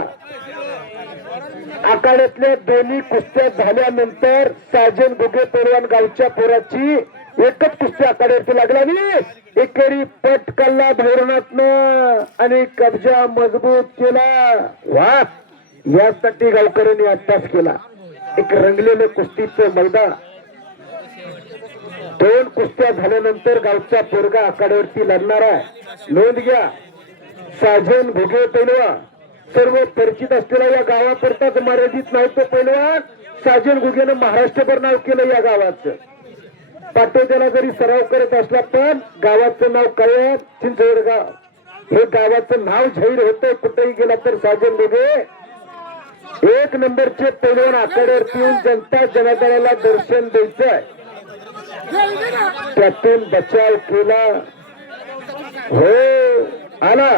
आखाड्यातल्या दोन्ही कुस्त्या झाल्यानंतर साजन घुगे पैलवान गावच्या पोराची एकच कुस्ती आखाड्यावरती लागला आणि एकेरी पट कल्ला भैरवनाथनं आणि कब्जा मजबूत केला वा यासाठी गावकऱ्यांनी अभ्यास केला एक रंगलेलं कुस्तीचं मैदान दोन कुस्त्या झाल्यानंतर गावचा पोरगा आखाड्यावरती लढणार आहे नोंद घ्या साजन घुगे पैलवान सर्व परिचित असलेल्या या गावाकरताच मर्यादित नाही तो पैलवान साजन घुगेनं महाराष्ट्रभर नाव केलं या गावाचं पाटोद्याला जरी सराव करत असला पण गावाचं नाव काय चिंचवड गाव हे गावाचं नाव जाहीर होतंय कुठेही गेला तर साजन घुगे एक नंबरचे पैलवान आखाड्यावरती येऊन जनता जनार्दनाला दर्शन द्यायचंय त्यातून बचाव केला हो आला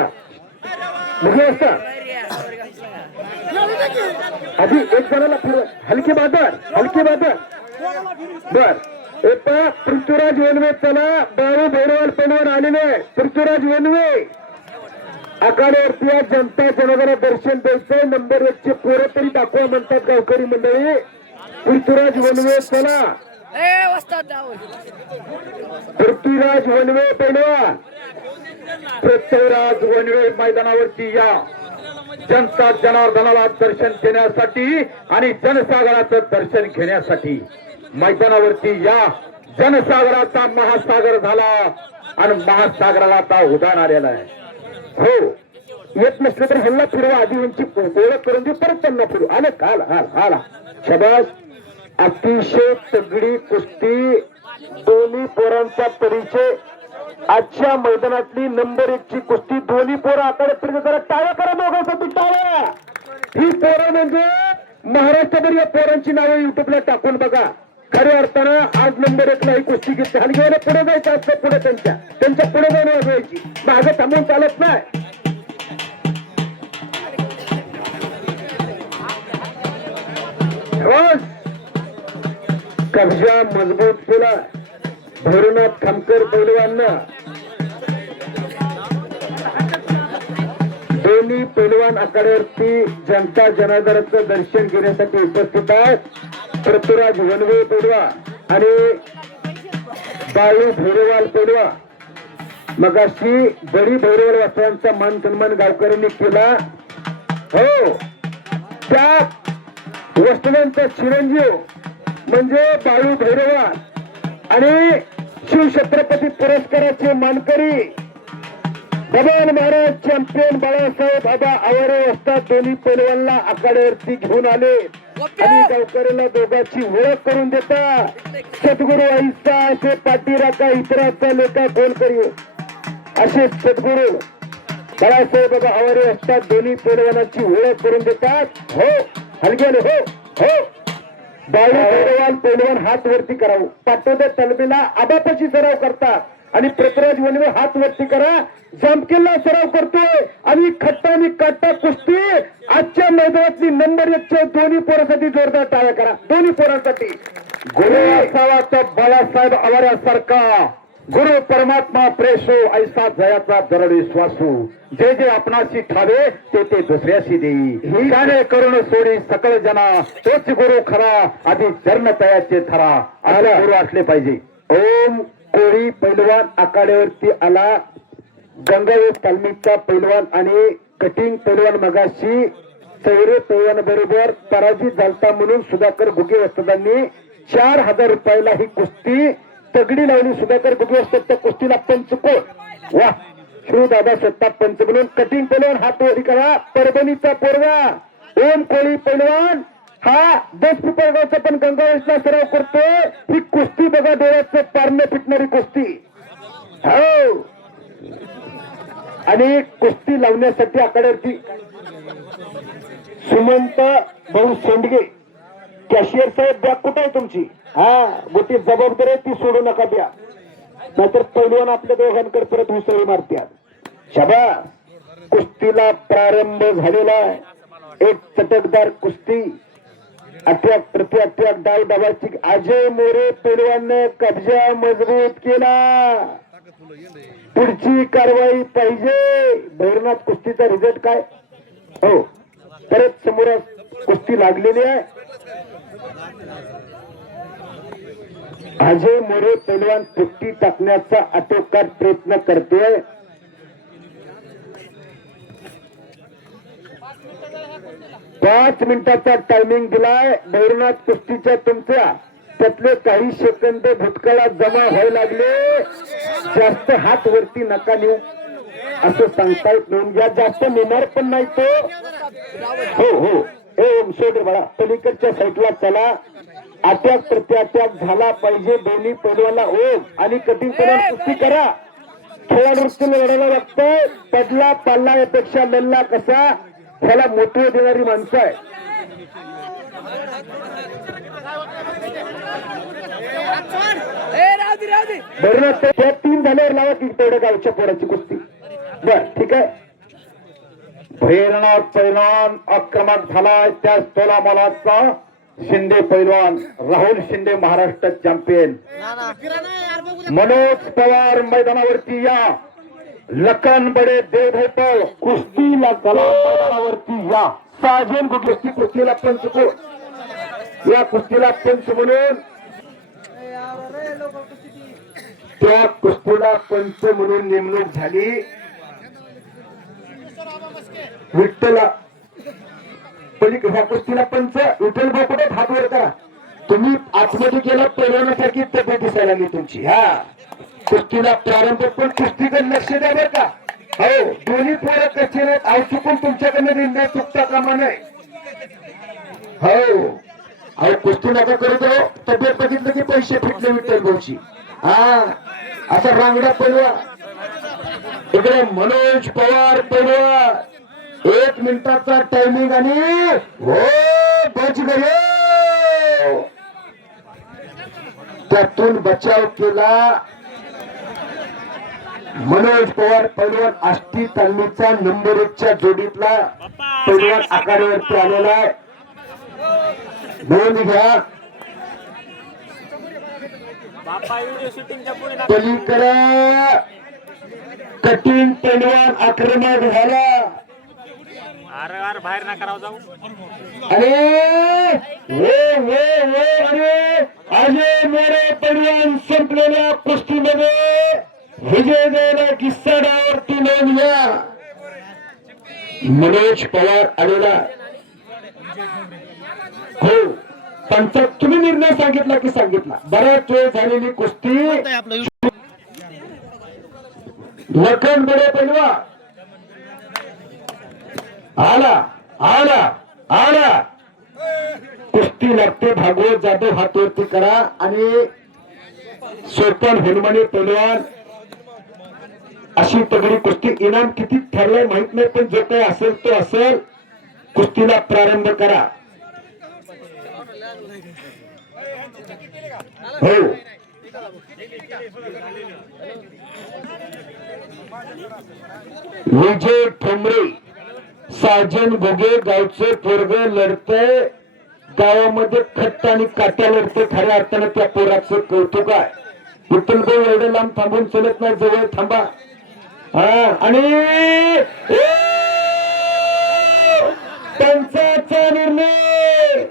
मुगे असता आधी एक जणाला फिरव हलके बादर बर पृथ्वीराज वेनवे चला बाळू भैरवाल पैलवान आलेले पृथ्वीराज वेनवे आखाड्यावरती या जनता जनार्दनाला दर्शन द्यायचंय नंबर 1 चे पोरं तरी दाखवा म्हणतात गावकरी मंडळी पृथ्वीराज वेनवे चला पृथ्वीराज वनवे पैलवान पृथ्वीराज वनवे मैदानावरती या जनता जनार्दनाला दर्शन देण्यासाठी आणि जनसागराचं दर्शन घेण्यासाठी मैदानावरती या जनसागराचा महासागर झाला आणि महासागराला आता उधाण आलेला आहे हो येत नसलं तर हल्ला फिरवा आधी यांची ओळख करून दे परत त्यांना फिरवा आले काल आला शबाश अतिशय तगडी कुस्ती दोन्ही पोरांचा परिचय आजच्या मैदानातली नंबर 1 ची कुस्ती दोन्ही पोरं आखाड्यात फिरत जरा टाळ्या करा दोघांसाठी टाळ्या ही पोरं म्हणजे महाराष्ट्रभर या पोरांची नावं युट्यूबला टाकून बघा खऱ्या अर्थानं आज नंबर 1 ला ही कुस्ती घेतली हलगेला पुढे जायचं असतं पुढे त्यांच्या पुढे जाऊन वाजवायची मागे थांबून चालत नाही कब्जा मजबूत केला भैरवनाथ खामकर पैलवान. दोन्ही पैलवान आखाड्यावरती जनता जनार्दनाचं दर्शन घेण्यासाठी उपस्थित आहेत. पृथ्वीराज वनवे पैलवान आणि बाळू भैरवाल पैलवान. मगाशी बडी भैरवाल वासरांचा मान सन्मान गावकऱ्यांनी केला. हो, त्या वस्त्रांचा चिरंजीव म्हणजे बाळू भैरवाल आणि शिवछत्रपती पुरस्काराचे मानकरी भगवान महाराज चॅम्पियन बाळासाहेब बाबा आवारे असतात. दोन्ही पैलवानला आखाड्यावरती घेऊन आले आणि गावकऱ्याला दोघांची ओळख करून देतात. सद्गुरू ऐसा असे पाठीराखा इतराचा लेखा गोल करी असे सद्गुरू बाळासाहेब बाबा आवारे असतात. दोन्ही पैलवानाची ओळख करून देतात. हो हलग्याने हो हो. बाळू भैरवाल पैलवान हात वरती करावं. पाटोद्या तलबीला आबापाची सराव करतात आणि पृथ्वीराज वनवे हात वरती करा. जामखेडला सराव करतोय आणि खट्टा आणि काटा कुस्ती आजच्या मैदानातली नंबर 1 च्या दोन्ही पोरांसाठी जोरदार टाळ्या करा. दोन्ही पोरांसाठी. गुरु असावा तर बाळासाहेब आवाऱ्यासारखा. गुरु परमात्मा प्रेशो ऐसा जयाचा दरडी श्वासू. जे जे आपणाशी ठावे ते ते दुसऱ्याशी देई. हिशाने करून सोडी सकळ जना तोच गुरु खरा. आधी चरण तयाचे थरा. आला गुरु असले पाहिजे. ओम कोळी पैलवान आखाड्यावरती आला. गंगावेद तालमीचा पैलवान आणि कटिंग पैलवान मगाशी चौरे पैलवान बरोबर पराजित झालता म्हणून सुधाकर घुगे वस्तादांनी 4000 रुपयाला ही कुस्ती तगडी लावली. सुधाकर घुगे वस्ताद त्या कुस्तीला पंचकोट. वा, शिवदादा स्वतः पंच म्हणून कटिंग पैलवान हात वरी करा. परभणीचा पोरगा ओम कोळी पैलवान हा दसपिपळगावचा पण गंगावेशला सराव करतोय. ही कुस्ती बघा, डोळ्याचं पारणं फिटणारी कुस्ती. हो, आणि कुस्ती लावण्यासाठी आखाड्यावरती सुमंत भाऊ शेंडगे कॅशियर साहेब बॅग कुठे आहे तुमची? हा, मोठी जबाबदारी ती सोडू नका द्या, नाहीतर पैलवान आपल्या दोघांकडे परत उसळी मारत्यात. शाबास. कुस्तीला प्रारंभ झालेला आहे. एक चटकदार कुस्ती. अटॅक प्रति अटॅक डाव डावाची. अजय मोरे पैलवानने कब्जा मजबूत केला. पुढची कारवाई पाहिजे. भैरवनाथ कुस्तीचा रिझल्ट काय? हो, परत समोर कुस्ती लागलेली आहे. अजय मोरे पैलवान पुट्टी टाकण्याचा आटोकाट प्रयत्न करतोय. पाच मिनिटाचा टायमिंग दिलाय भैरवनाथ कुस्तीच्या तुमच्या. त्यातले काही सेकंद भूतकाळात जमा व्हायला लागले. जास्त हात वरती नका नेऊ असं सांगता येत नाही. या जास्त नेणार पण नाही तो. हो हो, सोडे बाळा, पलीकडच्या साईडला चला. अटॅक प्रत्याटॅक झाला पाहिजे. दोन्ही पैलवानला ओढ आणि कटिंग करून कुस्ती करा. खेळाडूला लढायला लागतंय. पडला पाल्ला यापेक्षा लढला कसा, ह्याला मोठं देणारी माणसं आहे. बरं, त्या 3 झाल्यावर लावा की तेवढ्या गावच्या पोराची कुस्ती. बर, ठीक आहे. भैरवनाथ पैलवान आक्रमक झालाय. त्याच तोलामालाचा शिंदे पैलवान राहुल शिंदे महाराष्ट्र चॅम्पियन. मनोज पवार मैदानावरती या. लखन बडे देवधर कुस्तीला कला मैदानावरती या. साजन कुस्ती कुस्तीला पंच. या कुस्तीला पंच म्हणून, त्या कुस्तीला पंच म्हणून नेमणूक झाली विठ्ठला. ह्या कुस्तीला पंच विठ्ठल भाऊ कुठे हात वर करा. तुम्ही आतमध्ये गेला पैलवानासारखी तब्येत दिसायला लागली तुमची. हा, कुस्तीला प्रारंभ पण कुस्तीकडे लक्ष द्या बरं का. हो, दोन्ही पोरं कसे नाहीत. अहो, चुकून तुमच्याकडनं निर्णय चुकता कामा नये. हो, अहो कुस्ती नका करत. हो, तब्येत बघितलं की पैसे फिटले विठ्ठल भाऊची. हा, आता रांगडा पैलवान. इकडे मनोज पवार पैलवान. 1 मिनिटाचा टायमिंग आणि हो बच गयो. त्यातून बचाव केला मनोज पवार पैलवान. आष्टी तालमीचा नंबर 1 च्या जोडीतला पैलवान आखाड्यावरती आलेला आहे. नोंद घ्या. बाप्पा व्हिडिओ शूटिंगच्या पुढे पलीकडे कठीण पैलवान आक्रमक झाला आर बाहेर ना करावं जाऊ. अरे अरे अजय मोरे पैलवान संपलेल्या कुस्तीमध्ये विजय द्यायला किस्सा डावरती नोंद घ्या. मनोज पवार आलेला हो त्यांचा तुम्ही निर्णय सांगितला की सांगितला. बराच वेळ झालेली कुस्ती लखन बडे पैलवान आला आला आला कुस्ती लागते. भागवत जाधव हात वरती करा आणि सोपन हनुमाने पैलवान अशी तगडी कुस्ती. इनाम किती ठरलंय माहित नाही पण जे काही असेल तो असेल. कुस्तीला प्रारंभ करा. हो विजय ठोंबरे साजन भोगे गावचे पोरग लढतंय. गावामध्ये खट्ट आणि काट्या लढते. खऱ्या अर्थानं त्या पोराचं कौतुक आहे. विठ्ठल भाऊ एवढं लांब थांबून चलत नाही. जवळ थांबा. आणि पंचाचा निर्णय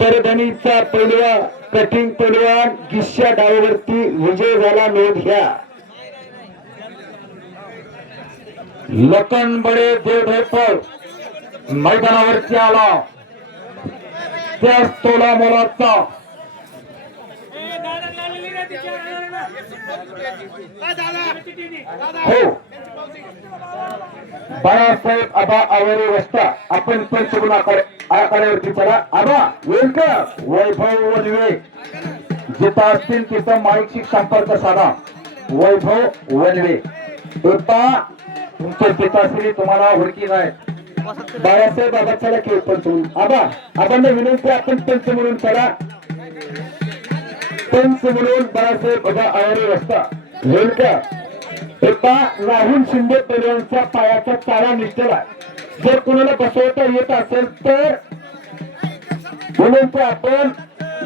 परभणीचा पैलवान कटिंग पैलवान गिस्या डाववरती विजय झाला. नोंद घ्या. लखन बडे देवधरपर मैदानावरती आला. त्याच तोला मोलाचा हो बाळासाहेब आबा आवरे वस्ता. आपण पंचगुण आखाड्यावरती चला. आबा येईल का? वैभव वनवे जिथं असतील तिथं माईकशी संपर्क साधा. वैभव वनवे होता तुमचे पिताश्री तुम्हाला ओळखी नाही. बाळासाहेब आबा चला खेळ पंच म्हणून. आबा आबांना विनंती आपण पंच म्हणून चला. पंच म्हणून बाळासाहेब आबा आवरे वस्ता होईल का? एका राहुल शिंदे पैलवानचा पायाचा चारा निघाला. जर कोणाला बसवता येत असेल तर विनंती आपण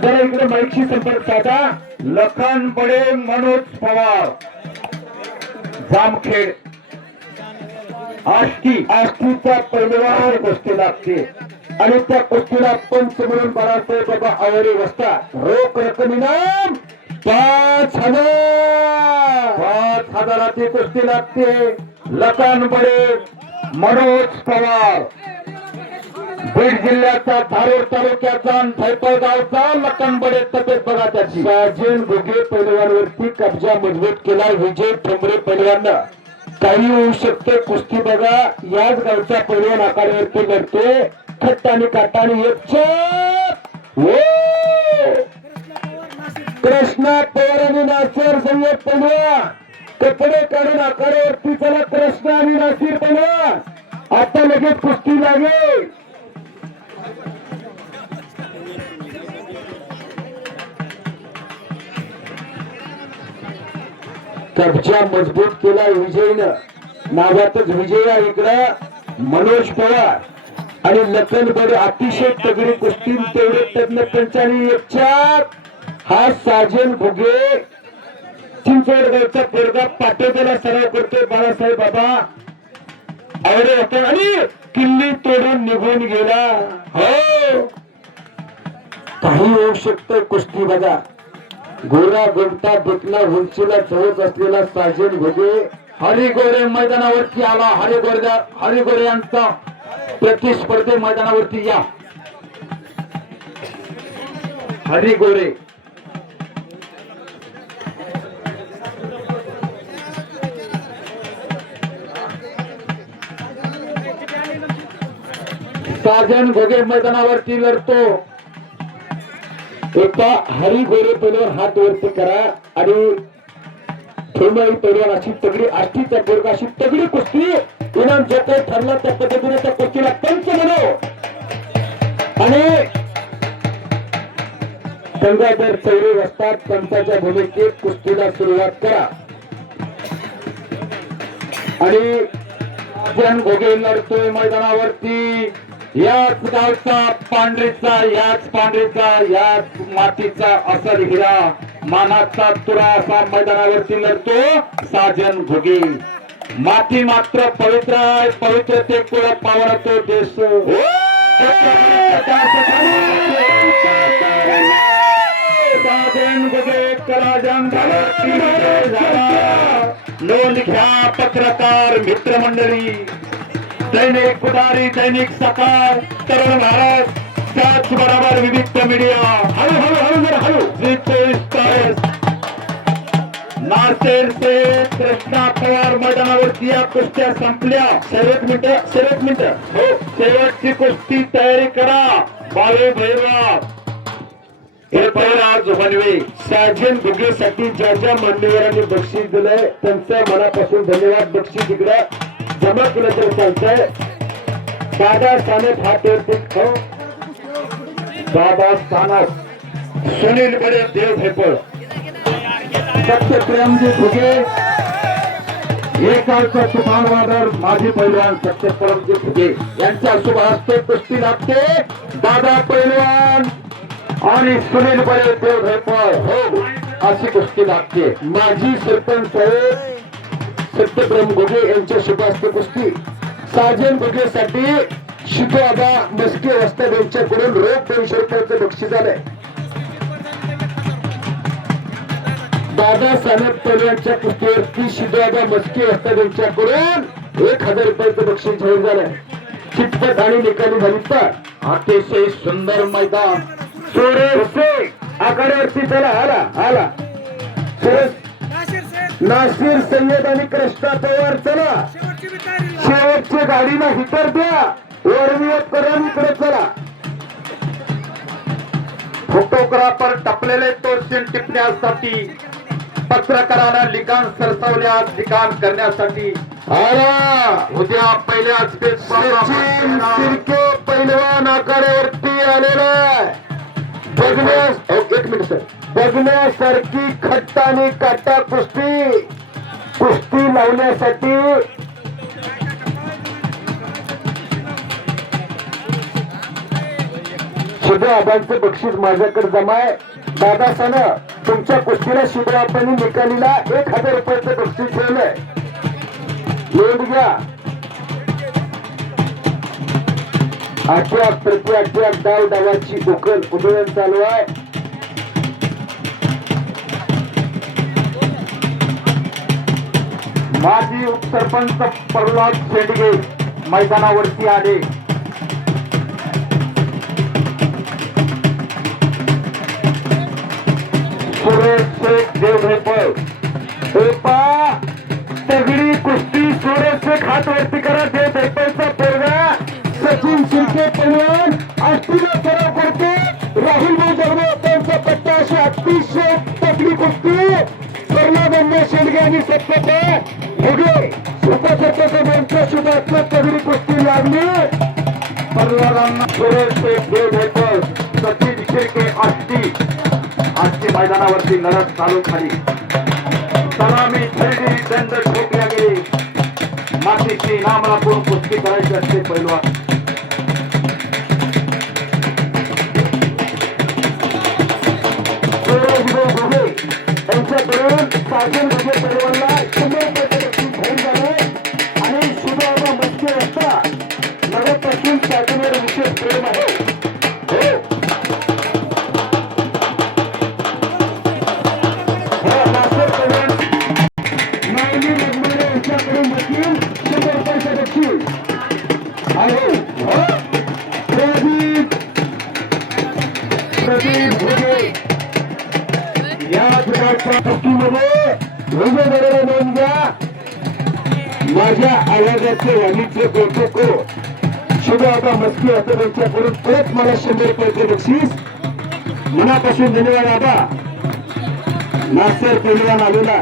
जरा इकडे माईकशी संपर्क साधा. लखन बडे मनोज पवार जामखेड आष्टीचा पैलवान कुस्ती लागते आणि त्या कुस्तीला पंच म्हणून बाळासाहेब बाबा आवरे वस्ता. रोख रक्कम इनाम 5,000ची कुस्ती लागते. लखन बडे मनोज पवार बीड जिल्ह्याचा धारूर तालुक्याचा थैपळ गावचा लखन बडे तब्येत बघा त्याची. साजन घुगे पैलवानवरती कब्जा मजबूत केला विजय ठोंबरे पैलवाननं. काही होऊ शकते कुस्ती बघा. याच गावचा पैलवान आखाड्यावरती लढतोय. खट्ट आणि काटा आणि एक कृष्णा पवार आणि नासिर सय्यद पैलवान कपडे काढून आखाड्यावरती चला. कृष्णा आणि नासिर पैलवान आता लगेच कुस्ती लागेल. कब्जा मजबूत केला विजयनं. नावातच विजय आहे. इकडं मनोज पवार आणि लखन बडे अतिशय तगडी कुस्ती. तेवढे तज्ञ पंचानी एक चार. हा साजन भुगे चिंचवडगावचा पोरगा पाटोद्याला सराव करतोय. बाळासाहेब बाबा आवरे होते आणि किल्ली तोडून निघून गेला. हो काही होऊ शकतं कुस्ती बघा. गोरा गोमटा दुखला उंचीला चढत असलेला साजन भोगे हरिगोरे मैदानावरती आला. हरिगोरे यांचा प्रतिस्पर्धे मैदानावरती या. हरिगोरे साजन भोगे मैदानावरती लढतो. एका हरिगोरे पैलवान हात वरती करा आणि ठोंबरे पैलवान अशी तगडी आष्टीचा पोरगा अशी तगडी कुस्ती. इनाम जे काही ठरला त्या पद्धतीने त्या कुस्तीला पंच म्हणू आणि गंगाधर चौरे असतात. पंचाच्या भूमिकेत कुस्तीला सुरुवात करा आणि साजन भोगे लढतोय मैदानावरती. याच गावचा पांढरीचा, याच पांढरीचा, याच मातीचा असल हिरा, मानाचा तुरा असा मैदानावरती लढतो साजन घुगे. माती मात्र पवित्र आहे, पवित्रते कुळ पावन तो देश. साजन घुगे कलाजंग झाला. नोंद घ्या पत्रकार मित्रमंडळी, दैनिक पुढारी, दैनिक सकाळ, तरुण भारत, त्याचबरोबर विविध मीडिया. हळू हळू हळू जरा हळू. नासेर से कृष्णा पवार मैदानावरती या कुस्त्या संपल्या. शेवट मिनिट हो, शेवटची कुस्ती तयारी करा. बावे भैरवा हे पहिला बनवे. साजन घुगेसाठी ज्या ज्या मान्यवरांनी बक्षीस दिलंय त्यांचं मनापासून धन्यवाद. बक्षीस इकडे जमा केलं तर चालतंय. दादा स्थानक हात वरती हो. दादा स्थानक सुनील बडे देव हेपळ, सत्यप्रेमजी घुगे, एकाचा तुफान वादळ माजी पैलवान सत्यप्रेमजी घुगे यांच्या शुभ हस्ते कुस्ती लागते. दादा पैलवान आणि सुनील बडे देव हेपळ हो अशी कुस्ती लागते. माजी सरपंच साहेब सत्यप्रेम घुगे यांच्या शुभ हस्ते कुस्ती. साजन घुगेसाठी शितो आबा मस्के वस्ताद यांच्याकडून रोख 200 रुपयाचं बक्षीस झालंय. दादा साहेब पैलवानच्या कुस्तीवरती शितो आबा मस्के वस्ताद यांच्याकडून 1000 रुपयाचं बक्षीस जाहीर झालंय. चितपट आणि निकाली झाली तर अतिशय सुंदर मैदान. सुरेश आघाडीवरती चला. आला नासिर सय्यद आणि कृष्णा पवार चला. शेवटची गाडीला हिटर द्या. वरवियत करून इकडे चला. फोटोग्राफर टपलेले तोरशीन टिपण्यासाठी, पत्रकारांना लिखाण सरसवल्यास लिखाण करण्यासाठी उद्या पहिल्याच सचिन शिर्के पैलवान आघाडीवरती आलेला आहे. एक मिनिट सर, बघण्यासारखी खट्टा आणि काटा कुस्ती लावण्यासाठी शिबो आबांचं बक्षीस माझ्याकडे जमाय. दादा सन तुमच्या कुस्तीला शिबो आबांनी निकालीला 1000 रुपयाचं बक्षीस ठेवलंय. नोंद घ्या. आठव्या प्रति 8व्या डाव डावाची उकल उधळण चालू आहे. माजी उपसरपंच प्रल्हाद शेंडगे मैदानावरती आले. सुरेश शेख देव हेपळ तगडी कुस्ती. सुरेश शेख हात वरती करा. देव हेपळचा पोरगा सचिन शिर्के पैलवान आष्टीला सराव करतो. राहुल भाऊ जगताप त्यांचा पट्टा. अशी अतिशय तगडी कुस्ती. प्रल्हाद शेंडगे आणि सत्यप्रेम घुगे उपसरपंचांच्या शुभास्त्र तगडी कुस्ती लागली. प्रल्हादांना सुरेश शेख देव हेपळ, सचिन शिर्के आष्टी मैदानावरती लढत चालू झाली. सलामी खेळली, दंड ठोकल्या गेली. मातीची नाम राखून कुस्ती करायची असते पैलवान. यांच्याकडून साजन घुगे पैलवानला 100 रुपयाचं बक्षीस जाहीर झालंय. आणि शिबो आबा मस्के असता नव्यापासून साजनवर विशेष प्रेम आहे. माझ्या आवाजाचे वाणीचे कौतुक शिबो आबा मस्के होते त्यांच्याकडून परत मला 100 रुपयाचे बक्षीस. मनापासून धन्यवाद आबा. नासर पैलवान आलेला.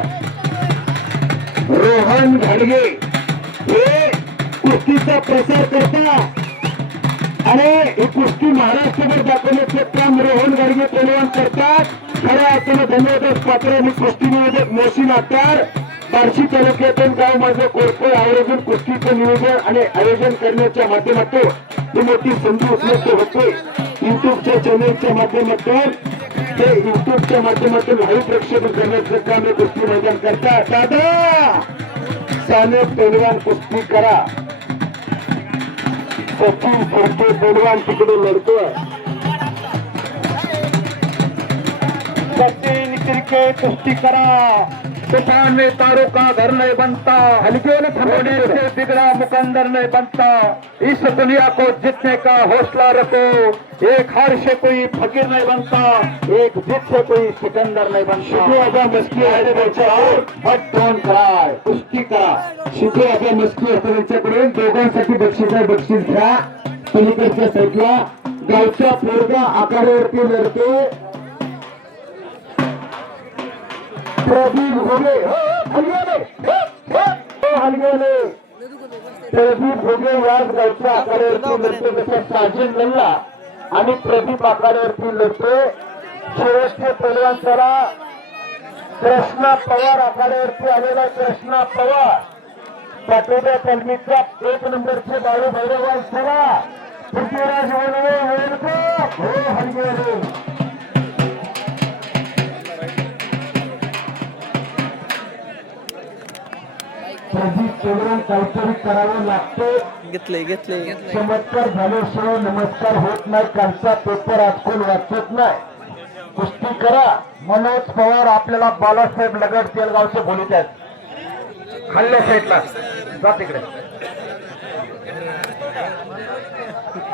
रोहन घाडगे हे कुस्तीचा प्रसार करतात आणि ही कुस्ती महाराष्ट्रभर दाखवण्याचे काम रोहन घाडगे पैलवान करतात. खऱ्या अर्थानं धन्यवाद पात्र आणि कुस्ती नियोजक मोहसिन अत्तार, बार्शी तालुक्यातून गाव माझं कोरकोळ आयोजन कुस्तीचं नियोजन आणि आयोजन करण्याच्या माध्यमातून ही मोठी संधी उपलब्ध होते. युट्यूबच्या चॅनलच्या माध्यमातून ते युट्यूबच्या माध्यमातून लाईव्ह प्रक्षेपण करण्याचं काम हे कुस्ती मैदान करतात. दादा साने पैलवान कुस्ती करा. सचिन शिर्के पैलवान तिकडे लढतोय. सचिन शिर्के कुस्ती करा. तूफान में तारों का घर नहीं बनता, हल्के में थमोने से बिगड़ा मुकंदर नहीं बनता. इस दुनिया को जीतने का हौसला रखो. एक हार से कोई फकीर नहीं बनता, एक जीत से कोई सिकंदर नहीं बनता. शिकू आता मस्की आहे त्याच्यावर हट दोन काय कुस्ती करा. शिकू आता मस्की असते त्यांच्याकडून. दोघांसाठी बक्षीस आहे. बक्षीस घ्या. पलीकडच्या साईडला गावच्या पोरगा आकारावरती लढतो. प्रदीप घोगे हलगेले प्रदीप घोगे याच गावच्या आखाड्यावरती लढतो. जसं साजिद लल्ला आणि प्रदीप आखाड्यावरती लढतो. श्रेष्ठ पैलवान चला कृष्णा पवार आखाड्यावरती आलेला. कृष्णा पवार पाटोदा तालमीचा 1 नंबरचे बाळू भैरवान चला. पृथ्वीराज हलगेले प्रदीप पैलवान काहीतरी करावं लागते. घेतले चमत्कार झाल्याशिवाय नमस्कार होत नाही. कालचा पेपर आज कोण वाचत नाही. कुस्ती करा. मनोज पवार आपल्याला बालासाहेब लगड तेलगावचे बोलत आहेत. खाल्ल्या साईडला जा तिकडे.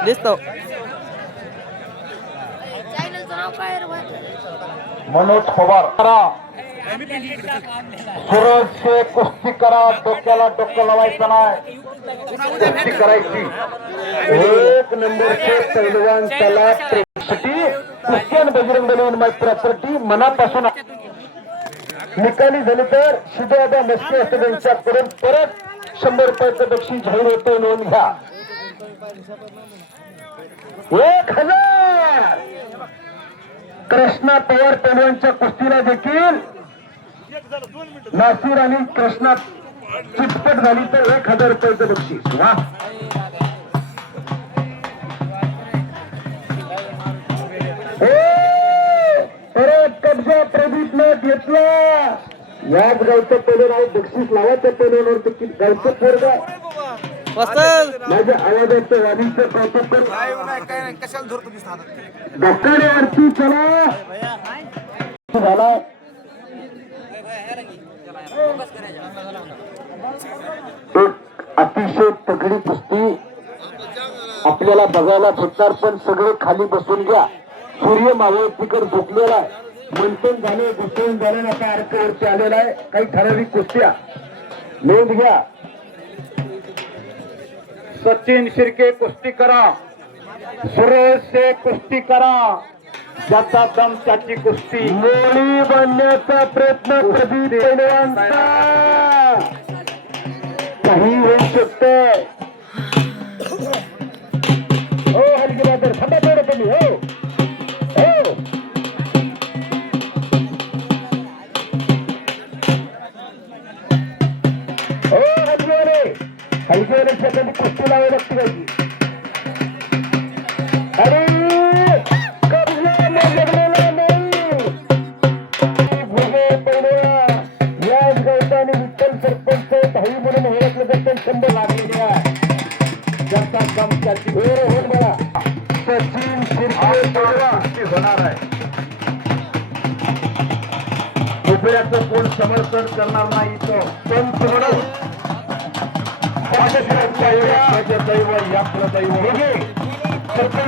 दिसतो मनोज पवार करा. सूरज से कुस्ती करा. डोक्याला डोकं लावायचं नाही. कुस्ती करायची. 1 नंबरचे पैलवान त्याला प्रेक्षटी कुस्त्यान बजरंग बलवान मैत्रासाठी मनापासून निकाली झाली तर शिवदादा मस्के असं त्यांच्याकडून परत 100 रुपयाचं बक्षीस जाहीर होतं. नोंद घ्या. 1000 कृष्णा पवार पैलवानच्या कुस्तीला देखील नासिर आणि कृष्णा चिटपट झाली तर 1000 रुपयाचं बक्षीस. वा परत कब्जा प्रदीपने घेतला. याच गावचं पैलवान बक्षीस लावायचं पैलवानवरती गावचं पोरगा माझ्या आवाजाचं वाणीचं कौतुक डॉक्टरवरती चला झाला. एक अतिशय तगडी कुस्ती आपल्याला बघायला भेटणार. पण सगळे खाली बसून घ्या. सूर्य मावळतीकर झोपलेला आहे. मंथन झाले घुसवून झाले. आता अर्कवरती आलेला आहे. काही ठराविक कुस्त्या नोंद घ्या. सचिन शिर्के कुस्ती करा. सुरेश से कुस्ती करा. ज्याचा दम त्याची कुस्ती. मोळी बनण्याचा प्रयत्न प्रदीप पैलवानचा काही होऊ शकतं. हो हलगी बादर थांबा थोडं तुम्ही. हो हो हो हलगीवाले कधी कुस्ती लावावी लागते पाहिजे. अरे सरपंच भाई म्हणून ओळखलं जातं. 100 लागलेली आहे. जनता काम त्याची होत बघा. सचिन शिर्के होणार आहे. उभ्याचं कोण समर्थन करणार नाही. तो पण दैव यात्र दैव सरपंच